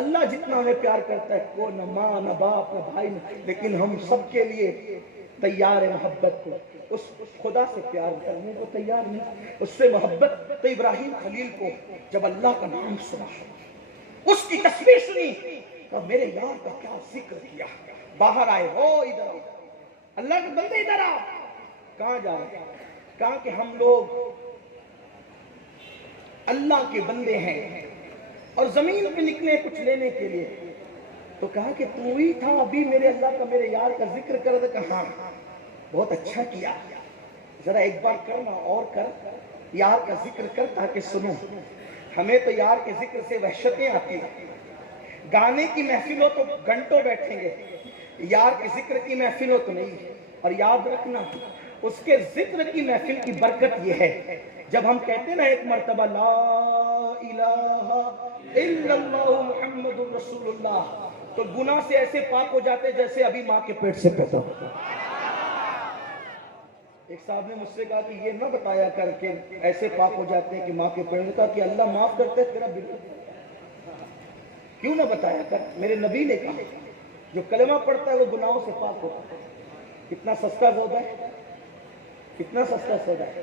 اللہ جتنا ہمیں پیار کرتا ہے، کوئی نہ ماں نہ باپ نہ بھائی نہ، لیکن ہم سب کے لیے تیار ہے محبت کو، اس خدا سے پیار کرنے کو تیار نہیں، اس سے محبت۔ تو ابراہیم خلیل کو جب اللہ کا نام سنا، اس کی تصویر سنی تو میرے یار کا کیا ذکر کیا، باہر آئے، ہو ادھر آؤ، اللہ کے بندے ادھر آؤ۔ کہاں جا رہے ہیں؟ کہا کہ ہم لوگ اللہ کے بندے ہیں اور زمین پہ نکلے کچھ لینے کے لیے، تو کہا کہ تو ہی تھا ابھی میرے اللہ کا میرے یار کا ذکر کر دے۔ کہا بہت اچھا کیا، ذرا ایک بار کرنا اور کر، یار کا ذکر کر تاکہ سنو۔ ہمیں تو یار کے ذکر سے وحشتیں آتی ہیں، گانے کی محفل ہو تو گھنٹوں بیٹھیں گے، یار کے ذکر کی محفل ہو تو نہیں۔ اور یاد رکھنا اس کے ذکر کی محفل کی برکت یہ ہے، جب ہم کہتے ہیں نا ایک مرتبہ لا الہ الا اللہ محمد رسول اللہ، تو گناہ سے ایسے پاک ہو جاتے جیسے ابھی ماں کے پیٹ سے پیدا ہوتا۔ ایک صاحب نے مجھ سے کہا کہ یہ نہ بتایا کر کے ایسے پاک ہو جاتے ہیں کہ ماں کے پیٹ، کہا کہ اللہ معاف کرتے تیرا بالکل کیوں نہ بتایا کر؟ میرے نبی نے کہا جو کلمہ پڑھتا ہے وہ گناہوں سے پاک ہوتا ہے۔ کتنا سستا سودا ہے، کتنا سستا سودا ہے۔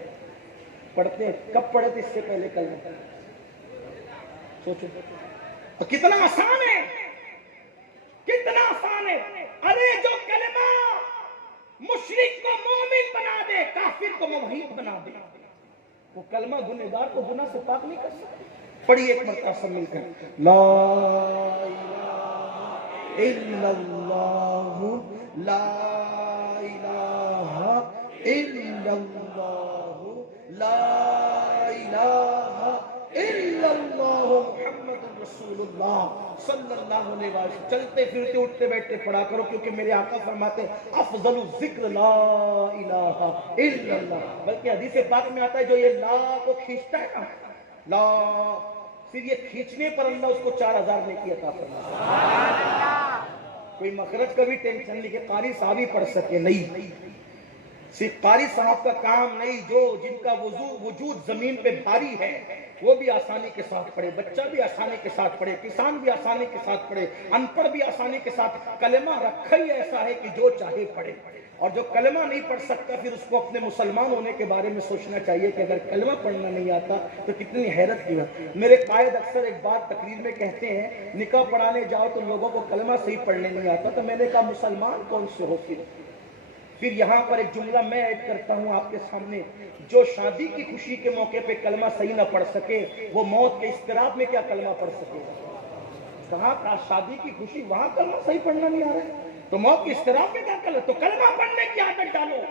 پڑھتے ہیں، کب پڑھے تھے اس سے پہلے کلمہ؟ سوچو اور کتنا آسان ہے، کتنا آسان ہے۔ ارے جو کلمہ مشرک کو مومن بنا دے، کافر کو موحد بنا دے، وہ کلمہ گنہگار کو گناہ سے پاک نہیں کر سکتا۔ پڑھیے ایک مرتبہ سب مل کر، لا الہ الا اللہ، لا الہ الا اللہ، لا الہ الا اللہ محمد رسول اللہ صلی اللہ علیہ وسلم۔ چلتے پھرتے اٹھتے بیٹھتے پڑھا کرو، کیونکہ میرے آقا فرماتے ہیں افضل الذکر لا الہ الا اللہ۔ بلکہ حدیث پاک میں آتا ہے جو یہ لا کو کھینچتا ہے نا، لا، پھر یہ کھینچنے پر اللہ اس کو 4000 نیکی عطا فرماتا ہے۔ کوئی مخرج کا بھی ٹینشن نہیں کہ قاری صاحب ہی پڑھ سکے، نہیں، صرف قاری صاحب کا کام نہیں، جو جن کا وجود زمین پہ بھاری ہے وہ بھی آسانی کے ساتھ پڑھے، بچہ بھی آسانی کے ساتھ پڑھے، کسان بھی آسانی کے ساتھ پڑھے، ان پڑھ بھی آسانی کے ساتھ۔ کلمہ رکھا ہی ایسا ہے کہ جو چاہے پڑھے، اور جو کلمہ نہیں پڑھ سکتا پھر اس کو اپنے مسلمان ہونے کے بارے میں سوچنا چاہیے کہ اگر کلمہ پڑھنا نہیں آتا تو کتنی حیرت کی بات۔ میرے قائد اکثر ایک بات تقریر میں کہتے ہیں، نکاح پڑھانے جاؤ تو لوگوں کو کلمہ صحیح پڑھنے نہیں آتا، تو میں نے کہا مسلمان کون سے ہو پھر یہاں پر ایک جملہ میں ایڈ کرتا ہوں آپ کے سامنے، جو شادی کی خوشی کے موقع پہ کلمہ صحیح نہ پڑھ سکے وہ موت کے اضطراب میں کیا کلمہ پڑھ سکے گا؟ کہاں شادی کی خوشی، وہاں کلمہ صحیح پڑھنا نہیں آ رہا ہے تو موت کے اضطراب میں کیا کلمہ؟ تو کلمہ پڑھنے کی عادت ڈالو،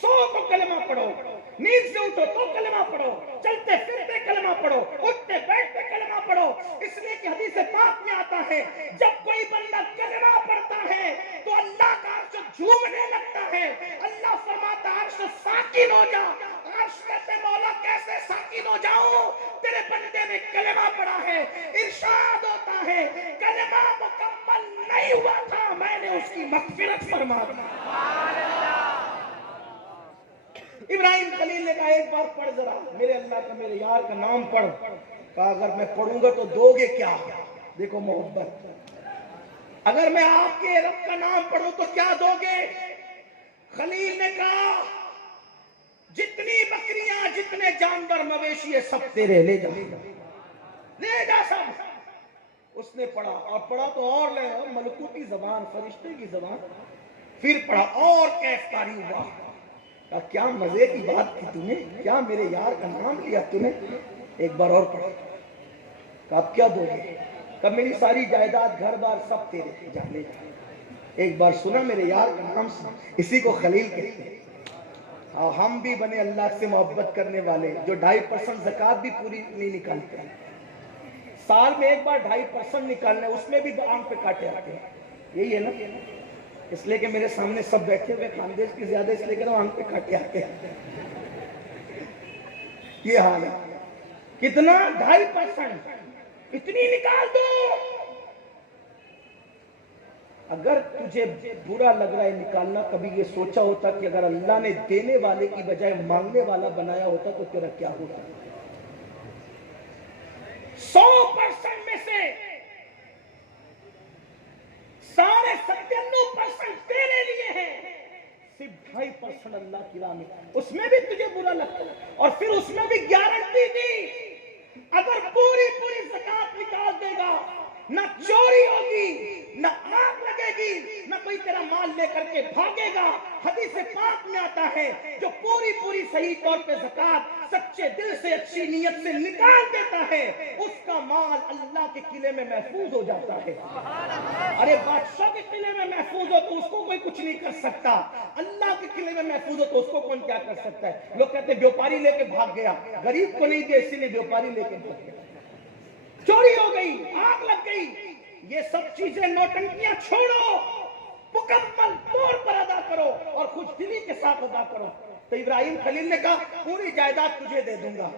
سو تو کلمہ پڑھو، نیند سے اٹھو تو کلمہ پڑھو، چلتے پھرتے کلمہ پڑھو، اٹھتے بیٹھتے کلمہ پڑھو، اس لیے کہ حدیث پاک میں آتا ہے جب کوئی بندہ کلمہ پڑھتا ہے تو اللہ کا عرش جھومنے لگتا ہے، اللہ فرماتا عرش ساکن ہو جا، عرش کہتے مولا کیسے ساکن ہو جاؤں، تیرے بندے نے کلمہ پڑھا ہے۔ ارشاد ہوتا ہے کلمہ مکمل نہیں ہوا تھا، میں نے اس کی مغفرت فرما دی۔ ابراہیم خلیل نے کہا ایک بار پڑھ ذرا میرے اللہ کا، میرے یار کا نام پڑھ۔ کہا اگر میں پڑھوں گا تو دو گے کیا؟ دیکھو محبت، اگر میں آپ کے رب کا نام پڑھوں تو کیا دو گے؟ خلیل نے کہا جتنی بکریاں، جتنے جانور مویشی ہے سب تیرے، لے جا لے جا سب۔ اس نے پڑھا اور پڑھا تو اور لے، ملکوتی زبان، فرشتے کی زبان، پھر پڑھا اور کیف طاری ہوا۔ کہا کیا مزے کی بات کی تم نے، کیا میرے یار کا نام لیا تم نے، ایک بار اور پڑھا۔ کہا اب کیا دو گے؟ کہا میری ساری جائیداد گھر بار سب تیرے، جا لے جا۔ ایک بار سنا میرے یار کا نام سنا، اسی کو خلیل کہتے ہیں۔ ہم بھی بنے اللہ سے محبت کرنے والے جو 2.5% زکوٰۃ بھی پوری نہیں نکالتے ہیں، سال میں ایک بار 2.5% نکالنے، اس میں بھی آنکھ پہ کاٹے آتے ہیں، یہی ہے نا؟ اس لیے کہ میرے سامنے سب بیٹھے ہوئے خاندیش کی زیادہ اس لیے کہ وہ آنکھ پہ کاٹے آتے ہیں، یہ حال ہے۔ کتنا؟ 2.5%، اتنی نکال دو۔ اگر تجھے برا لگ رہا ہے نکالنا، کبھی یہ سوچا ہوتا کہ اگر اللہ نے دینے والے کی بجائے مانگنے والا بنایا ہوتا تو تیرا کیا ہوتا؟ 100% میں سے سارے 97% تیرے لیے ہیں، صرف 2.5% اللہ کی راہ میں، اس میں بھی تجھے برا لگتا ہے، اور پھر اس میں بھی گارنٹی دی اگر پوری زکوٰۃ نکال دے گا نہ چوری ہوگی، نہ آگ لگے گی، نہ کوئی تیرا مال لے کر کے بھاگے گا۔ حدیث پاک میں آتا ہے جو پوری صحیح طور پہ زکوٰۃ سچے دل سے، اچھی نیت سے نکال دیتا ہے، اس کا مال اللہ کے قلعے میں محفوظ ہو جاتا ہے۔ ارے بادشاہ کے قلعے میں محفوظ ہو تو اس کو کوئی کچھ نہیں کر سکتا، اللہ کے قلعے میں محفوظ ہو تو اس کو کون کیا کر سکتا ہے؟ لوگ کہتے ہیں بیوپاری لے کے بھاگ گیا، غریب کو نہیں دیا اسی لیے بیوپاری لے کے بھاگ گیا، چوری ہو گئی، آگ لگ گئی، یہ سب چیزیں نوٹنکیاں چھوڑو، مکمل طور پر ادا کرو اور خوش دلی کے ساتھ ادا کرو۔ تو ابراہیم خلیل نے کہا پوری جائیداد تجھے دے دوں گا،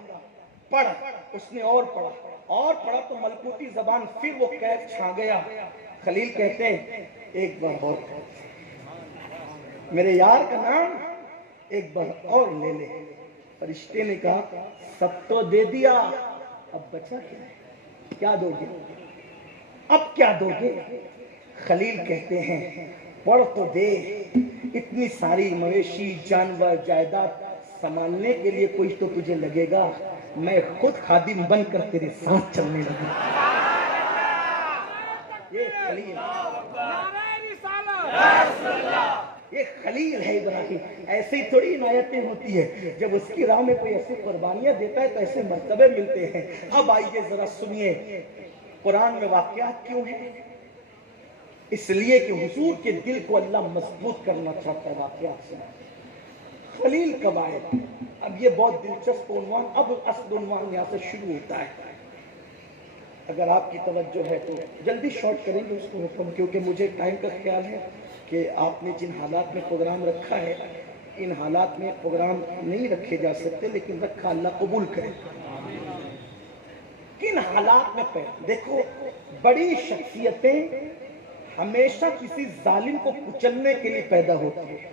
پڑھ۔ اس نے اور پڑھا تو ملکوتی زبان پھر وہ کیف چھا گیا۔ خلیل کہتے ہیں ایک بار اور میرے یار کا نام ایک بار اور لے لے۔ فرشتے نے کہا سب تو دے دیا، اب بچا کیا ہے؟ کیا دو گے؟ اب کیا دو گے؟ خلیل کہتے ہیں پڑھ تو دے، اتنی ساری مویشی، جانور، جائیداد سنبھالنے کے لیے کوئی تو تجھے لگے گا، میں خود خادم بن کر تیرے ساتھ چلنے لگا۔ یہ خلیل، یہ خلیل ہے ابراہیم۔ ایسی تھوڑی عنایتیں ہوتی ہے، جب اس کی راہ میں کوئی ایسی قربانیاں دیتا ہے تو ایسے مرتبے ملتے ہیں۔ اب آئیے ذرا سنیے قرآن میں واقعات کیوں ہیں؟ اس لیے کہ حضور کے دل کو اللہ مضبوط کرنا چاہتا ہے واقعات سے۔ خلیل کب آئے؟ اب یہ بہت دلچسپ عنوان، اب اصل عنوان یہاں سے شروع ہوتا ہے۔ اگر آپ کی توجہ ہے تو جلدی شارٹ کریں گے اس کو حکم، کیونکہ مجھے ٹائم کا خیال ہے کہ آپ نے جن حالات میں پروگرام رکھا ہے ان حالات میں پروگرام نہیں رکھے جا سکتے، لیکن رکھا اللہ قبول کرے۔ کن حالات میں دیکھو، بڑی شخصیتیں ہمیشہ کسی ظالم کو کچلنے کے لیے پیدا ہوتی ہیں۔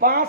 5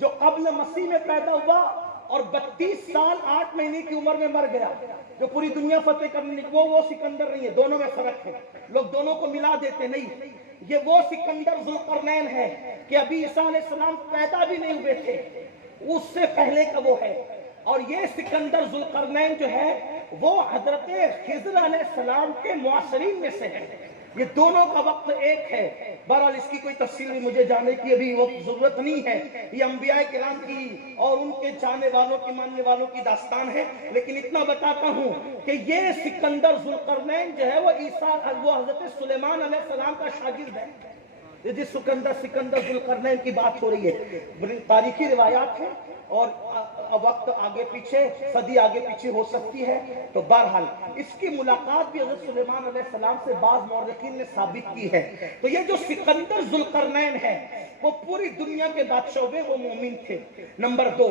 جو قبل مسیح میں پیدا ہوا اور 32 سال 8 مہینے کی عمر میں مر گیا، جو پوری دنیا فتح کرنے کی، وہ سکندر نہیں ہے، دونوں میں فرق ہے، لوگ دونوں کو ملا دیتے نہیں، یہ وہ سکندر ذوالقرنین ہے کہ ابھی عیسیٰ علیہ السلام پیدا بھی نہیں ہوئے تھے، اس سے پہلے کا وہ ہے، اور یہ سکندر ذوالقرنین جو ہے وہ حضرت خضر علیہ السلام کے معاصرین میں سے ہے، یہ دونوں کا وقت ایک ہے۔ بہرحال اس کی کوئی تفصیل نہیں مجھے جاننے کی ابھی وقت ضرورت نہیں ہے، یہ انبیاء کرام کی اور ان کے جانے والوں کی ماننے والوں کی داستان ہے، لیکن اتنا بتاتا ہوں کہ یہ سکندر ذوالقرنین جو ہے وہ حضرت سلیمان علیہ السلام کا شاگرد ہے۔ جس سکندر ذوالقرنین کی بات ہو رہی ہے، تاریخی روایات ہیں اور وقت آگے پیچھے، صدی آگے پیچھے ہو سکتی ہے، تو بہرحال اس کی ملاقات بھی حضرت سلیمان علیہ السلام سے بعض مورخین نے ثابت کی ہے۔ تو یہ جو سکندر ذوالقرنین ہے وہ پوری دنیا کے بادشاہوں میں وہ مومن تھے۔ نمبر 2،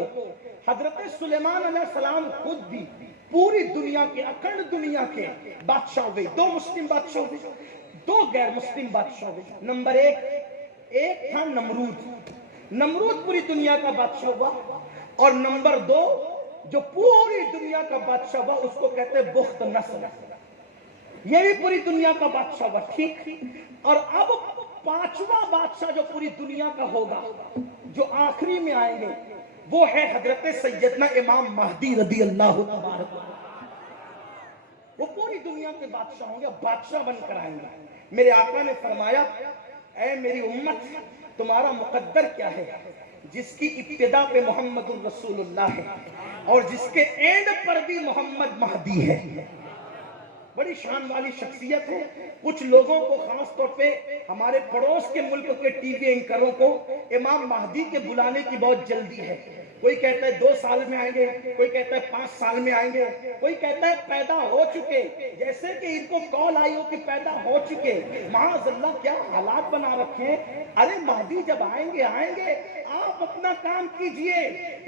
حضرت سلیمان علیہ السلام خود بھی پوری دنیا کے، اکھنڈ دنیا کے بادشاہ ہوئے، 2 مسلم بادشاہ ہوئے، 2 غیر مسلم بادشاہ ہوئے۔ نمبر 1 تھا نمرود پوری دنیا کا بادشاہ ہوا، اور نمبر 2 جو پوری دنیا کا بادشاہ ہوا اس کو کہتے ہیں بخت نصر، یہ بھی پوری دنیا کا بادشاہ ہوا، ٹھیک۔ اور اب 5واں بادشاہ جو پوری دنیا کا ہوگا، جو آخری میں آئیں گے، وہ ہے حضرت سیدنا امام مہدی رضی اللہ تبارک و تعالی۔ وہ پوری دنیا کے بادشاہ ہوں گے، بادشاہ بن کر آئیں گے۔ میرے آقا نے فرمایا، اے میری امت، تمہارا مقدر کیا ہے؟ جس کی ابتدا پہ محمد الرسول اللہ ہے اور جس کے اینڈ پر بھی محمد مہدی ہے۔ بڑی شان والی شخصیت ہے۔ کچھ لوگوں کو، خاص طور پہ ہمارے پڑوس کے ملک کے ٹی وی اینکروں کو امام مہدی کے بلانے کی بہت جلدی ہے۔ کوئی کہتا ہے 2 سال میں آئیں گے، کوئی کہتا ہے 5 سال میں آئیں گے، کوئی کہتا ہے پیدا ہو چکے، جیسے کہ ان کو کال آئی ہو کہ پیدا ہو چکے۔ معاذ اللہ، کیا حالات بنا رکھے ہیں۔ ارے مہدی جب آئیں گے آپ اپنا کام کیجئے،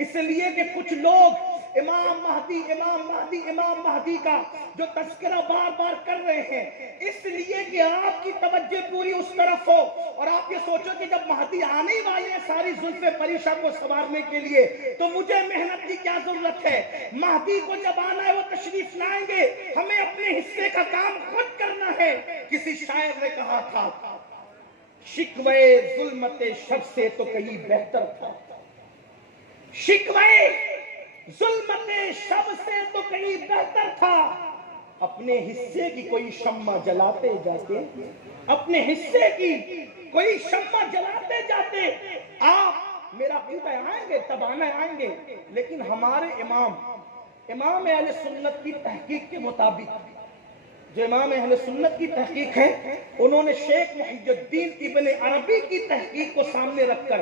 اس لیے کہ کچھ لوگ امام مہدی کا جو تذکرہ بار بار کر رہے ہیں، اس لیے کہ آپ کی توجہ پوری اس طرف ہو اور آپ یہ سوچو کہ جب مہدی آنے والے ہیں ساری زلفے پریشاں کو سنوارنے کے لیے، تو مجھے محنت کی کیا ضرورت ہے؟ مہدی کو جب آنا ہے وہ تشریف لائیں گے، ہمیں اپنے حصے کا کام خود کرنا ہے۔ کسی شاعر نے کہا تھا، شکوے ظلمت شب سے تو کہیں بہتر تھا، شکوے ظلمت شب سے تو کہیں بہتر تھا، اپنے حصے کی کوئی شمع جلاتے جاتے، اپنے حصے کی کوئی شمع جلاتے جاتے۔ آپ میرا عقیدہ آئیں گے، تبانے آئیں گے، لیکن ہمارے امام اہل سنت کی تحقیق کے مطابق، جو امام اہل سنت کی تحقیق ہے، انہوں نے شیخ محی الدین ابن عربی کی تحقیق کو سامنے رکھ کر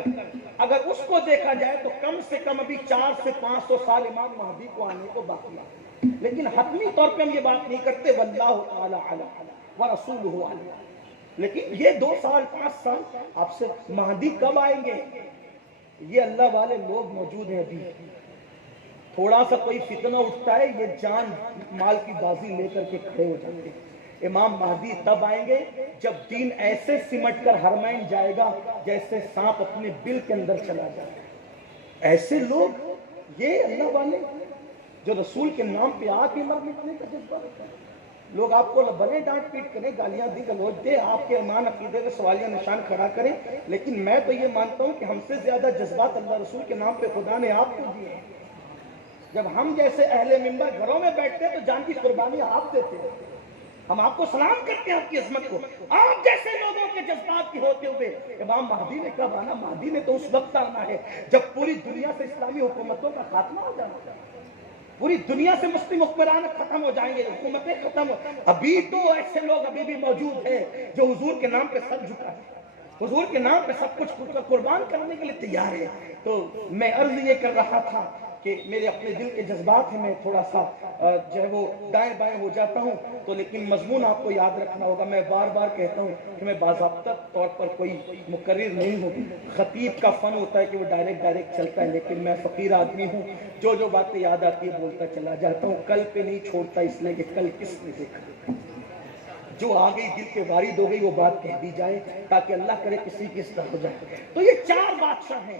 اگر اس کو دیکھا جائے تو کم سے کم ابھی 400 سے 500 سال امام مہدی کو آنے کو باقی ہے، لیکن حتمی طور پہ ہم یہ بات نہیں کرتے واللہ تعالی اعلم ورسولہ اعلم۔ لیکن یہ 2 سال 5 سال آپ سے مہدی کب آئیں گے، یہ اللہ والے لوگ موجود ہیں۔ ابھی تھوڑا سا کوئی فتنہ اٹھتا ہے، یہ جان مال کی بازی لے کر کے کھڑے ہو جاتے ہیں۔ امام مہدی تب آئیں گے جب دین ایسے سمٹ کر حرمین جائے گا جیسے سانپ اپنے بل کے اندر چلا جائے گا۔ ایسے لوگ، یہ اللہ والے جو رسول کے نام پہ آ کے مر مٹنے کا جذبہ رکھتے ہیں۔ لوگ آپ کو بنے ڈانٹ پیٹ کریں، گالیاں دی گلوچ دے، آپ کے ایمان عقیدے کے سوالیہ نشان کھڑا کریں، لیکن میں تو یہ مانتا ہوں کہ ہم سے زیادہ جذبات اللہ رسول کے نام پہ خدا نے آپ کو دیے ہیں۔ جب ہم جیسے اہل منبر گھروں میں بیٹھتے ہیں تو جان کی قربانی آپ دیتے ہیں، ہم آپ کو سلام کرتے ہیں آپ کی عظمت کو۔ آپ جیسے لوگوں کے جذبات کی ہوتے ہوئے امام مہدی نے کب آنا؟ مہدی نے تو اس وقت آنا ہے جب پوری دنیا سے اسلامی حکومتوں کا خاتمہ ہو جانا ہے، پوری دنیا سے مسلم حکمران ختم ہو جائیں گے، حکومتیں ختم ہو۔ ابھی تو ایسے لوگ ابھی بھی موجود ہیں جو حضور کے نام پہ سر جھکا ہے، حضور کے نام پہ سب کچھ قربان کرنے کے لیے تیار ہے۔ تو میں عرض یہ کر رہا تھا کہ میرے اپنے دل کے جذبات ہیں، میں تھوڑا سا جو ہے وہ دائیں بائیں ہو جاتا ہوں، تو لیکن مضمون آپ کو یاد رکھنا ہوگا۔ میں بار بار کہتا ہوں کہ میں باضابطہ طور پر کوئی مقرر نہیں ہوں، خطیب کا فن ہوتا ہے کہ وہ ڈائریکٹ چلتا ہے، لیکن میں فقیر آدمی ہوں، جو باتیں یاد آتی ہے بولتا چلا جاتا ہوں، کل پہ نہیں چھوڑتا، اس لیے کہ کل کس نے دیکھا، جو آ گئی دل کے وارد ہو گئی وہ بات کہہ دی جائے تاکہ اللہ کرے کسی کی اصلاح ہو جائے۔ تو یہ 4 بادشاہ ہیں،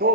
2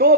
2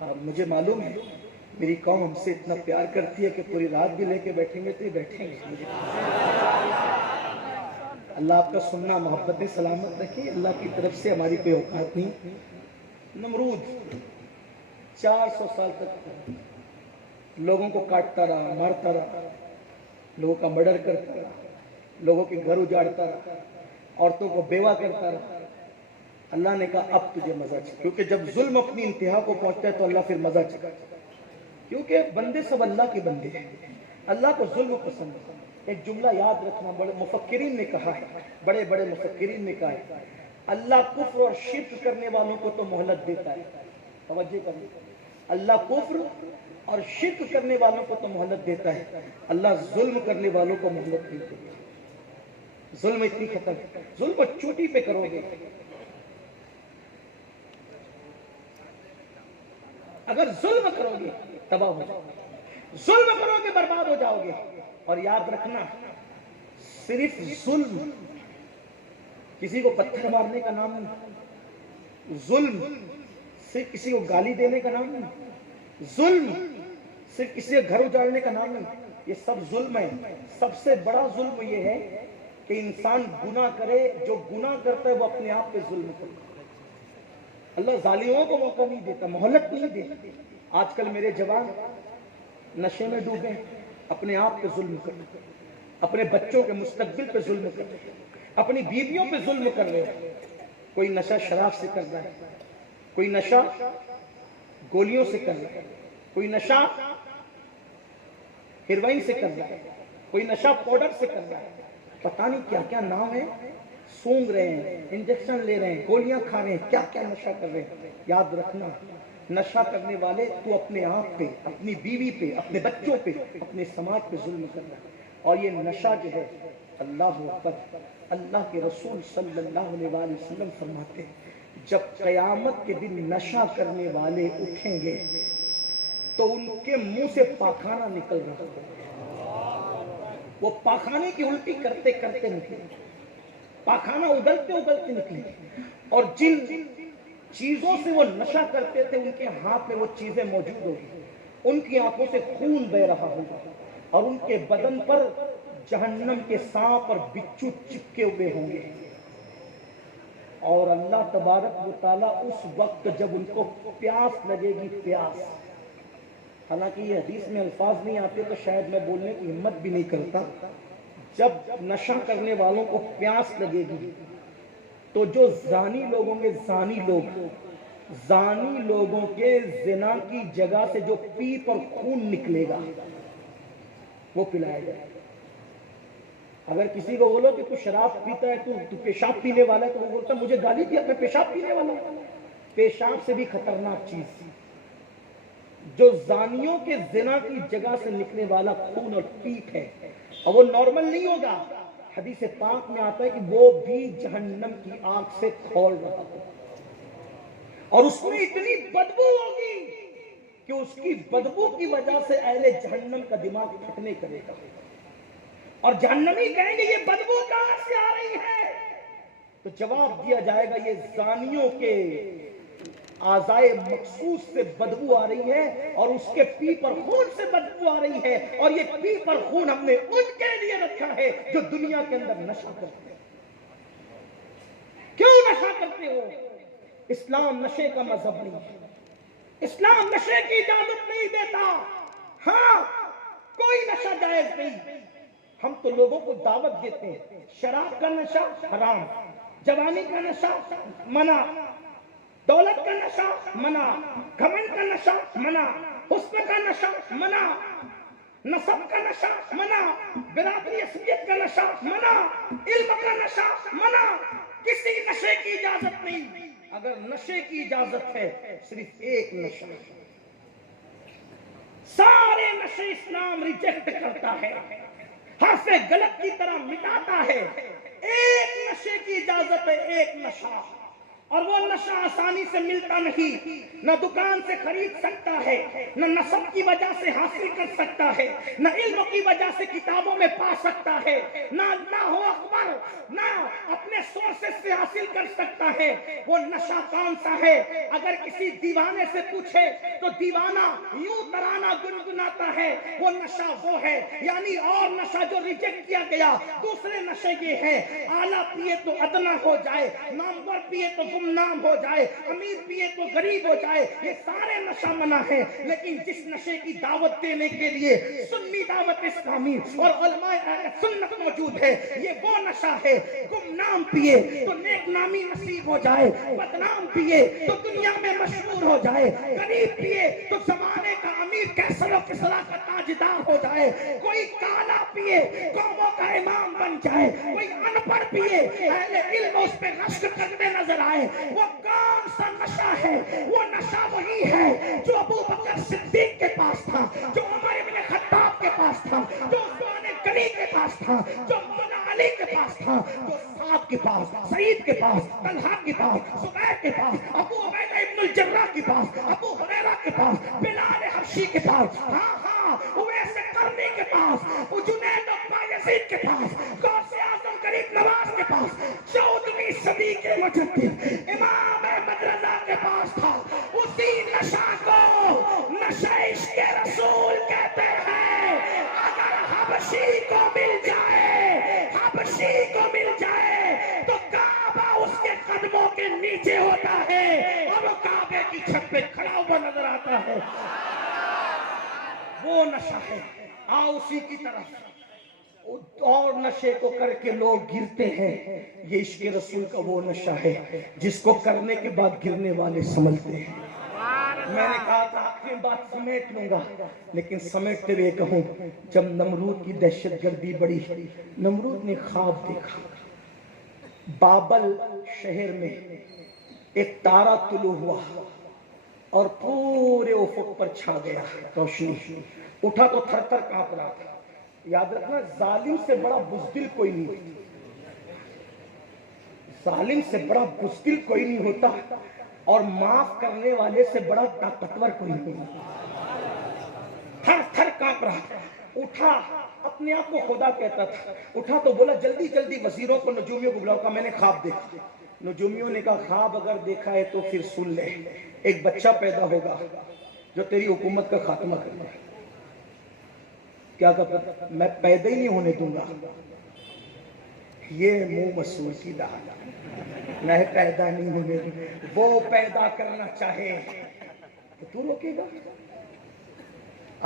مجھے معلوم ہے میری قوم ہم سے اتنا پیار کرتی ہے کہ پوری رات بھی لے کے بیٹھیں گے تو یہ بیٹھیں گے. اللہ آپ کا سننا محبت سلامت رکھے. اللہ کی طرف سے ہماری کوئی اوقات نہیں. نمرود 400 سال تک لوگوں کو کاٹتا رہا, مارتا رہا, لوگوں کا مرڈر کرتا رہا, لوگوں کے گھر اجاڑتا رہا, عورتوں کو بیوہ کرتا رہا. اللہ نے کہا اب تجھے مزہ چکھا, کیونکہ جب ظلم اپنی انتہا کو پہنچتا ہے تو اللہ پھر مزہ چکھا, کیونکہ بندے سب اللہ کے بندے ہیں. اللہ کو ظلم پسند ہے. ایک جملہ یاد رکھنا, بڑے مفکرین نے کہا ہے, بڑے بڑے مفکرین نے کہا ہے, اللہ کفر اور شرک کرنے والوں کو تو مہلت دیتا ہے. توجہ کریں, اللہ کفر اور شرک کرنے والوں کو تو مہلت دیتا ہے, اللہ ظلم کرنے والوں کو مہلت نہیں دیتا. ظلم اتنی ختم, ظلم چوٹی پہ کرو گے, اگر ظلم کرو گے تباہ ہو جاؤ گے, ظلم کرو گے برباد ہو جاؤ گے. اور یاد رکھنا صرف ظلم کسی کو پتھر مارنے کا نام نہیں, ظلم صرف کسی کو گالی دینے کا نام نہیں, ظلم صرف کسی کے گھر اجاڑنے کا نام نہیں. یہ سب ظلم ہے. سب سے بڑا ظلم یہ ہے کہ انسان گناہ کرے, جو گناہ کرتا ہے وہ اپنے آپ پہ ظلم کرتا ہے. اللہ ظالموں کو موقع نہیں دیتا, مہلت نہیں دیتا. آج کل میرے جوان نشے میں ڈوبے, اپنے آپ پہ ظلم کر رہے, اپنے بچوں کے مستقبل پہ ظلم کر رہے, اپنی بیویوں پہ ظلم کر رہے. کوئی نشہ شراب سے کر رہا ہے, کوئی نشہ گولیوں سے کر رہا ہے, کوئی نشہ ہیروئن سے کر رہا ہے, کوئی نشہ پاؤڈر سے کر رہا ہے. پتہ نہیں کیا کیا نام ہے, سونگ رہے ہیں, انجیکشن لے رہے ہیں, گولیاں کھا رہے ہیں, کیا کیا نشہ کر رہے ہیں. یاد رکھنا نشہ کرنے والے تو اپنے آپ پہ, اپنی بیوی پہ, اپنے بچوں پہ, اپنے سماج پہ ظلم کر رہا ہے. اور یہ نشہ جو ہے, اللہ اکبر, اللہ کے رسول صلی اللہ علیہ وآلہ وسلم فرماتے ہیں جب قیامت کے دن نشہ کرنے والے اٹھیں گے تو ان کے منہ سے پاخانہ نکل رہا ہے. وہ پاخانے کی الٹی کرتے کرتے نکلے, پاخانہ اگلتے اگلتے نکلے. اور جن چیزوں سے وہ نشہ کرتے تھے ان کے ہاتھ میں وہ چیزیں موجود ہوگی, ان کی آنکھوں سے خون بہ رہا ہوگا, اور ان کے بدن پر جہنم کے سانپ اور بچھو چپکے ہوئے ہوں گے. اور اللہ تبارک و تعالیٰ اس وقت جب ان کو پیاس لگے گی, پیاس, حالانکہ یہ حدیث میں الفاظ نہیں آتے تو شاید میں بولنے کی ہمت بھی نہیں کرتا, جب نشہ کرنے والوں کو پیاس لگے گی تو جو زانی لوگ ہوں گے, زانی لوگوں کے زنا کی جگہ سے جو پیپ اور خون نکلے گا وہ پلایا جائے. اگر کسی کو بولو کہ تو شراب پیتا ہے, تو پیشاب پینے والا ہے, تو وہ بولتا مجھے گالی دیا, میں پیشاب پینے والا ہوں. پیشاب سے بھی خطرناک چیز جو زانیوں کے زنا کی جگہ سے نکلنے والا خون اور پیپ ہے, اور وہ نارمل نہیں ہوگا. حدیث پاک میں آتا ہے کہ وہ بھی جہنم کی آگ سے کھول رہا ہے, اور اس میں اتنی بدبو ہوگی کہ اس کی بدبو کی وجہ سے اہل جہنم کا دماغ پھٹنے کرے گا, اور جہنمی کہیں گے یہ بدبو کہاں سے آ رہی ہے, تو جواب دیا جائے گا یہ زانیوں کے اعضائے مخصوص سے بدبو آ رہی ہے, اور اس کے پیپ اور خون سے بدبو آ رہی ہے, اور یہ پیپ اور خون ہم نے ان کے لیے رکھا ہے جو دنیا کے اندر نشہ کرتے ہیں. کیوں نشہ کرتے ہو؟ اسلام نشے کا مذہب نہیں ہے, اسلام نشے کی اجازت نہیں دیتا. ہاں کوئی نشہ جائز نہیں, ہم تو لوگوں کو دعوت دیتے ہیں, شراب کا نشہ حرام, جوانی کا نشہ منع, دولت کا نشہ منع, گھمنڈ کا نشہ منع, حسن کا نشہ منع, نسب کا نشہ منع, برادری اصلیت کا نشہ منع, علم کا نشہ منع. کسی نشے کی اجازت نہیں. اگر نشے کی اجازت ہے صرف ایک نشہ, سارے نشے اسلام ریجیکٹ کرتا ہے, حرف غلط کی طرح مٹاتا ہے. ایک نشے کی اجازت ہے, ایک نشہ, اور وہ نشہ آسانی سے ملتا نہیں، نہ دکان سے خرید سکتا ہے، نہ نسب کی وجہ سے حاصل کر سکتا ہے، نہ علم کی وجہ سے کتابوں میں پا سکتا ہے، نہ ہو اکبر نہ اپنے سورسز سے حاصل کر سکتا ہے۔ وہ نشہ کون سا ہے؟ اگر کسی دیوانے سے پوچھے تو دیوانہ یوں ترانہ گنگناتا ہے، وہ نشہ وہ ہے۔ یعنی اور نشہ جو ریجیکٹ کیا گیا، دوسرے نشے یہ ہے، اعلیٰ پیے تو ادنا ہو جائے، نامور پیے تو گمنام ہو جائے، امیر پیے تو غریب ہو جائے، یہ سارے نشہ منع ہے۔ لیکن جس نشے کی دعوت دینے کے لیے سنی دعوت اسلامی اور علماء اہل سنت موجود ہے، یہ وہ نشہ ہے۔ گمنام پیے تو نیک نامی نصیب ہو جائے، بدنام پیے تو دنیا میں مشہور ہو جائے، غریب پیے تو زمانے کا امیر کیسر و کسریٰ کا تاجدار ہو جائے، کوئی کالا پیے قوموں کا امام بن جائے، کوئی ان پڑھ پیے اہل علم اس پہ رشک کرتے نظر آئے۔ وہ کون سا نشہ ہے؟ وہ نشہ وہی ہے جو ابو بکر صدیق کے پاس تھا، جو عمر ابن خطاب کے پاس تھا، جو عثمان غنی کے پاس تھا، جو مولا علی کے پاس تھا، جو سعد کے پاس، سعید کے پاس، طلحہ کے پاس، زبیر کے پاس، ابو عبیدہ ابن الجراح کے پاس، ابو ہریرہ کے پاس، بلال حبشی کے پاس، ہاں اویس قرنی کے پاس، جنید بایزید کے پاس، غوث اعظم غریب نواز کے پاس، 14ویں صدی کے مجدد امام احمد رضا کے پاس تھا۔ اسی نشہ کو نشہ عشق رسول کہتے ہیں۔ اگر حبشی کو مل جائے، حبشی کو مل جائے تو کعبہ اس کے قدموں کے نیچے ہوتا ہے اور وہ کعبے کی چھت پہ کھڑا ہوا نظر آتا ہے۔ وہ نشہ ہے، آؤ اسی کی طرف۔ اور نشے کو کر کے لوگ گرتے ہیں، یہ عشق رسول کا وہ نشہ ہے جس کو کرنے کے بعد گرنے والے سنبھلتے ہیں۔ میں نے کہا تھا آخری بات سمیٹ لوں گا، لیکن سمیٹتے ہوئے کہوں، جب نمرود کی دہشت گردی بڑھی، نمرود نے خواب دیکھا، بابل شہر میں ایک تارا طلوع ہوا اور پورے افق پر چھا گیا روشنی، اٹھا تو تھر تھر کانپ رہا تھا۔ یاد رکھنا، ظالم سے بڑا بزدل کوئی نہیں ہوتا، ظالم سے بڑا بزدل کوئی نہیں ہوتا، اور معاف کرنے والے سے بڑا طاقتور کوئی نہیں ہوتا۔ تھر تھر کانپ رہا تھا، اٹھا، اپنے آپ کو خدا کہتا تھا، اٹھا تو بولا جلدی جلدی وزیروں کو، نجومیوں کو بلاؤ، کہا میں نے خواب دیکھا۔ نجومیوں نے کہا خواب اگر دیکھا ہے تو پھر سن لے، ایک بچہ پیدا ہوگا جو تیری حکومت کا خاتمہ کرے گا۔ کیا کہا؟ میں پیدا ہی نہیں ہونے دوں گا۔ یہ منہ مسور کی دال، میں پیدا نہیں ہونے دوں گا۔ وہ پیدا کرنا چاہے تو تو روکے گا؟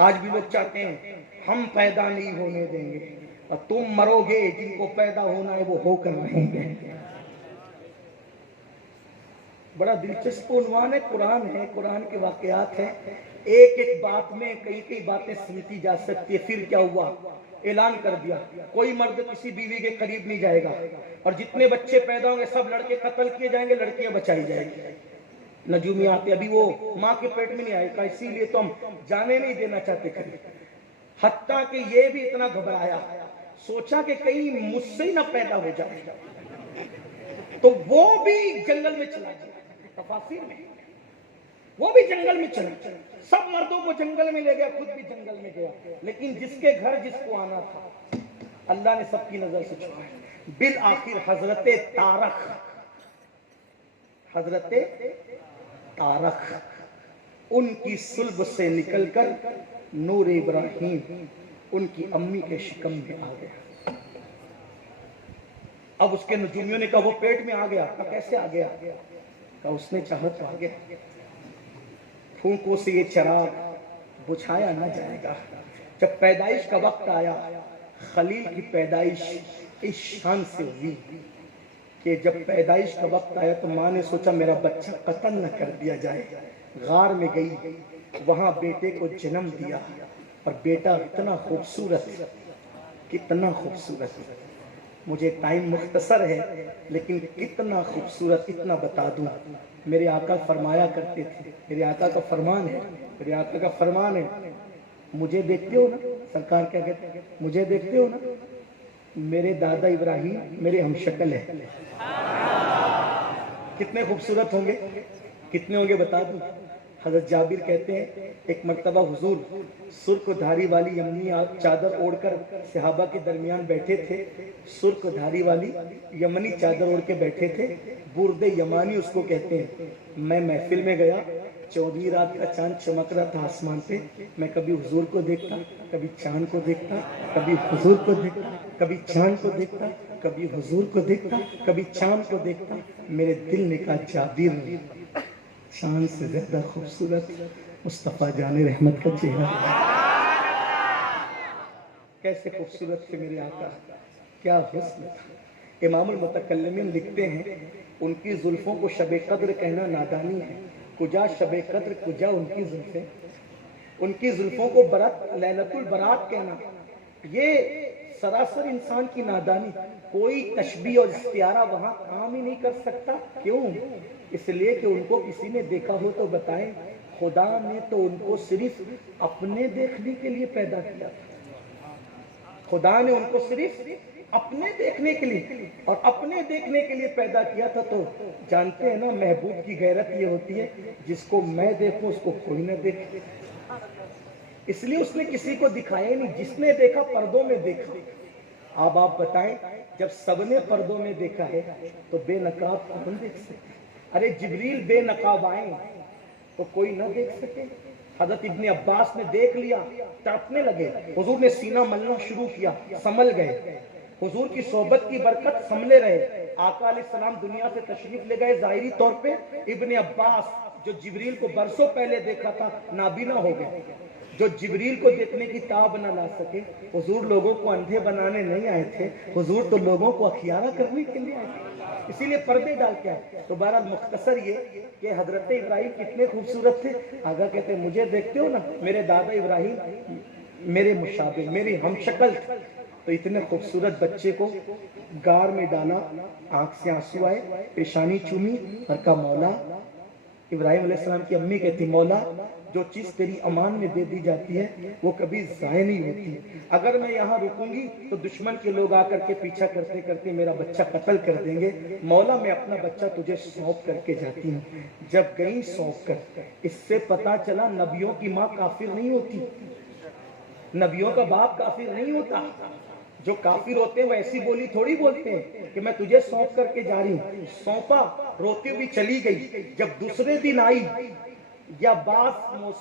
آج بھی لوگ چاہتے ہیں ہم پیدا نہیں ہونے دیں گے، اور تم مرو گے، جن کو پیدا ہونا ہے وہ ہو کر رہیں گے۔ بڑا دلچسپ عنوان ہے، قرآن ہے، قرآن کے واقعات ہیں، ایک ایک بات میں کئی کئی باتیں سمجھی جا سکتی ہے۔ پھر کیا ہوا؟ اعلان کر دیا کوئی مرد کسی بیوی کے قریب نہیں جائے گا، اور جتنے بچے پیدا ہوں گے سب لڑکے قتل کیے جائیں گے، لڑکیاں بچائی جائیں گی۔ نجومی آتے، ابھی وہ ماں کے پیٹ میں نہیں آئے گا، اسی لیے تو ہم جانے نہیں دینا چاہتے قریب۔ حتیٰ کہ یہ بھی اتنا گھبرایا، سوچا کہ کہیں مجھ سے ہی نہ پیدا ہو جائے، تو وہ بھی جنگل میں چلا گیا۔ تفاسیر میں وہ بھی جنگل میں چلا، سب مردوں کو جنگل میں لے گیا، خود بھی جنگل میں گیا، لیکن جس کے گھر جس کو آنا تھا اللہ نے سب کی نظر سے چھپایا۔ بالآخر حضرت تارخ ان کی صلب سے نکل کر نور ابراہیم ان کی امی کے شکم میں آ گیا۔ اب اس کے نجومیوں نے کہا وہ پیٹ میں آ گیا، کہا کیسے آ گیا؟ کہا اس نے چاہا تو آ گیا، پھونکوں سے یہ چراغ بجھایا نہ جائے گا۔ جب پیدائش کا وقت آیا، خلیل کی پیدائش اس شان سے ہوئی کہ جب پیدائش کا وقت آیا تو ماں نے سوچا میرا بچہ قتل نہ کر دیا جائے، غار میں گئی، وہاں بیٹے کو جنم دیا، اور بیٹا اتنا خوبصورت، کتنا خوبصورت، مجھے ٹائم مختصر ہے لیکن کتنا خوبصورت اتنا بتا دوں۔ میرے آقا فرمایا کرتے تھے، میرے آقا کا فرمان ہے، میرے آقا کا فرمان ہے، مجھے دیکھتے ہو نا؟ سرکار کیا کہتے ہیں؟ مجھے دیکھتے ہو نا؟ میرے دادا ابراہیم میرے ہم شکل ہے، کتنے خوبصورت ہوں گے, کتنے ہوں گے بتا دوں. حضرت جابر کہتے ہیں ایک مرتبہ حضور سرخ دھاری والی یمنی چادر اوڑھ کر صحابہ کے درمیان بیٹھے تھے. سرخ دھاری والی یمنی چادر اوڑھ کے بیٹھے تھے, برد یمانی اس کو کہتے ہیں. میں محفل میں گیا, 14ویں رات کا چاند چمک رہا تھا آسمان پہ. میں کبھی حضور کو دیکھتا, کبھی چاند کو دیکھتا, کبھی حضور کو دیکھتا, کبھی چاند کو دیکھتا, کبھی حضور کو دیکھتا, کبھی چاند کو دیکھتا. میرے دل نے کہا جابر چاند سے زیادہ خوبصورت مصطفیٰ جان رحمت کا چہرہ. کیسے خوبصورت تھے میرے آقا, کیا حسن تھا. امام المتکلمین لکھتے ہیں ان کی زلفوں کو شب قدر کہنا نادانی ہے. کجا شب قدر کجا ان کی زلفیں, ان کی زلفوں کو لیلۃ البرات کہنا یہ سراسر انسان کی نادانی. کوئی تشبیہ اور استعارہ وہاں کام ہی نہیں کر سکتا. کیوں؟ اس لیے کہ ان کو کسی نے دیکھا ہو تو بتائیں. خدا نے تو ان کو صرف اپنے دیکھنے کے لیے پیدا کیا. خدا نے ان کو صرف اپنے دیکھنے کے لیے اور اپنے دیکھنے کے لیے پیدا کیا تھا. تو جانتے ہیں نا محبوب کی غیرت یہ ہوتی ہے جس کو میں دیکھوں اس کو کوئی نہ دیکھے. اس لیے اس نے کسی کو دکھایا نہیں, جس نے دیکھا پردوں میں دیکھا. اب آپ بتائیں جب سب نے پردوں میں دیکھا ہے تو بے نقاب کون دیکھ سکے؟ ارے جبریل بے نقاب آئیں تو کوئی نہ دیکھ سکے. حضرت ابن عباس نے دیکھ لیا, تڑپنے لگے. حضور نے سینہ ملنا شروع کیا, سنبھل گئے. حضور کی صحبت کی برکت سنبھلے رہے. آقا علیہ السلام دنیا سے تشریف لے گئے ظاہری طور پہ. ابن عباس جو جبریل کو برسوں پہلے دیکھا تھا نابینا ہو گئے. جو جبریل کو دیکھنے کی تاب نہ لا سکے. حضور لوگوں کو اندھے بنانے نہیں آئے تھے, حضور تو لوگوں کو اخیارہ کرنے کے لیے آئے تھے. اسی لیے پردے ڈال کے آئے. تو بہرحال مختصر یہ کہ حضرت ابراہیم کتنے خوبصورت تھے. آگا کہتے ہیں مجھے دیکھتے ہو نا, میرے دادا ابراہیم میرے مشابہ, میری ہم شکل تھے. تو اتنے خوبصورت بچے کو گار میں ڈالا, آنکھ سے آنسو آئے, پیشانی چومی اور کہا مولا. ابراہیم علیہ السلام کی امی کہتی مولا جو چیز تیری امان میں دے دی جاتی ہے وہ کبھی ضائع نہیں ہوتی. اگر میں یہاں رکوں گی تو دشمن کے لوگ آ کر کے پیچھا کرتے کرتے میرا بچہ قتل کر دیں گے. مولا میں اپنا بچہ تجھے سونپ کر کے جاتی ہوں. جب گئی سونپ کر, اس سے پتا چلا نبیوں کی ماں کافر نہیں ہوتی, نبیوں کا باپ کافر نہیں ہوتا. جو کافر ہوتے ہیں وہ ایسی بولی تھوڑی بولتے ہیں کہ میں تجھے سونپ کر کے جا رہی ہوں. سونپا, روتی ہوئی چلی گئی. جب دوسرے دن آئی یا بعض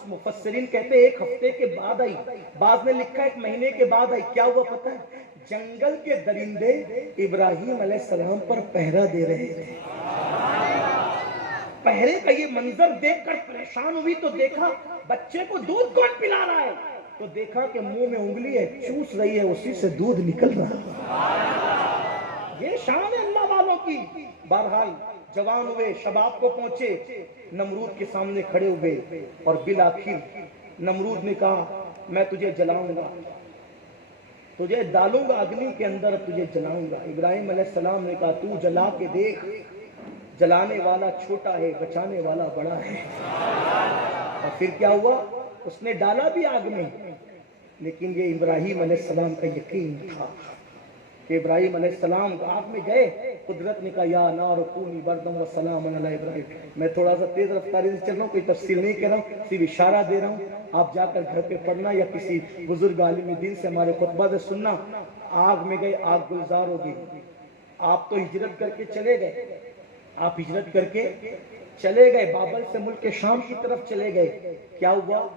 مفسرین کہتے ہیں ایک ہفتے کے بعد آئی, بعض نے لکھا ایک مہینے کے بعد آئی. کیا ہوا پتہ ہے؟ جنگل کے درندے ابراہیم علیہ السلام پر پہرا دے رہے تھے. پہرے کا یہ منظر دیکھ کر پریشان ہوئی تو دیکھا بچے کو دودھ کون پلا رہا ہے. تو دیکھا کہ منہ میں انگلی ہے, چوس رہی ہے, اسی سے دودھ نکل رہا ہے. یہ شان ہے اللہ والوں کی. بہرحال جوان ہوئے, شباب کو پہنچے, نمرود کے سامنے کھڑے ہوئے اور بالآخر نمرود نے کہا میں تجھے جلاؤں گا, تجھے ڈالوں گا اگنی کے اندر, تجھے جلاؤں گا. ابراہیم علیہ السلام نے کہا تو جلا کے دیکھ, جلانے والا چھوٹا ہے بچانے والا بڑا ہے. اور پھر کیا ہوا؟ اس نے ڈالا بھی آگ میں, لیکن یہ ابراہیم علیہ السلام کا یقین تھا کہ ابراہیم علیہ السلام آگ میں گئے. قدرت نے کہا یا نار کونی بردم و سلام علی ابراہیم. میں تھوڑا سا تیز رفتاری سے چل رہا ہوں, کوئی تفصیل نہیں کر رہا ہوں, صرف اشارہ دے رہا ہوں. آپ جا کر گھر پہ پڑھنا یا کسی بزرگ عالم دین سے ہمارے خطبہ سے سننا. آگ میں گئے, آگ گلزار ہوگی. آپ تو ہجرت کر کے چلے گئے, آپ ہجرت کر کے چلے گئے, بابل سے ملک شام کی طرف چلے گئے. کیا ہوا؟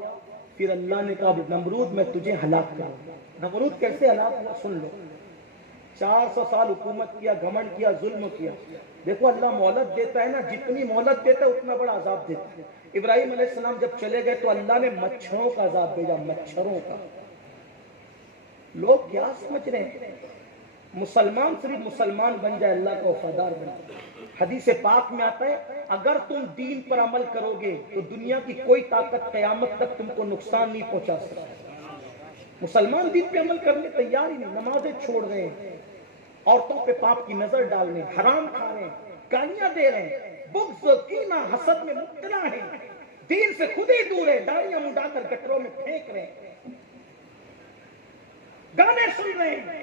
پھر اللہ نے کہا نمرود میں تجھے ہلاک کروں گا. نمرود کیسے ہلاک ہوا سن لو. 400 سال حکومت کیا, گھمنڈ کیا, ظلم کیا. دیکھو اللہ مہلت دیتا ہے نا, جتنی مہلت دیتا ہے اتنا بڑا عذاب دیتا ہے. ابراہیم علیہ السلام جب چلے گئے تو اللہ نے مچھروں کا عذاب بھیجا, مچھروں کا. لوگ کیا سمجھ رہے ہیں مسلمان صرف مسلمان بن جائے, اللہ کا وفادار بن جائے. حدیث پاک میں آتا ہے اگر تم دین پر عمل کرو گے تو دنیا کی کوئی طاقت قیامت تک تم کو نقصان نہیں پہنچا سکتی. مسلمان دین پہ عمل کرنے تیار ہی نہیں, نمازیں چھوڑ رہے ہیں, عورتوں پہ پاپ کی نظر ڈال رہے ہیں, حرام کھا رہے ہیں, گالیاں دے رہے ہیں, بغض کینہ حسد میں مبتلا ہیں, دین سے خود ہی دور ہے, داڑیاں منڈا کر گٹروں میں پھینک رہے ہیں, گانے سن رہے ہیں,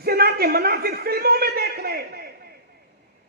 زنا کے مناظر فلموں میں دیکھ رہے ہیں.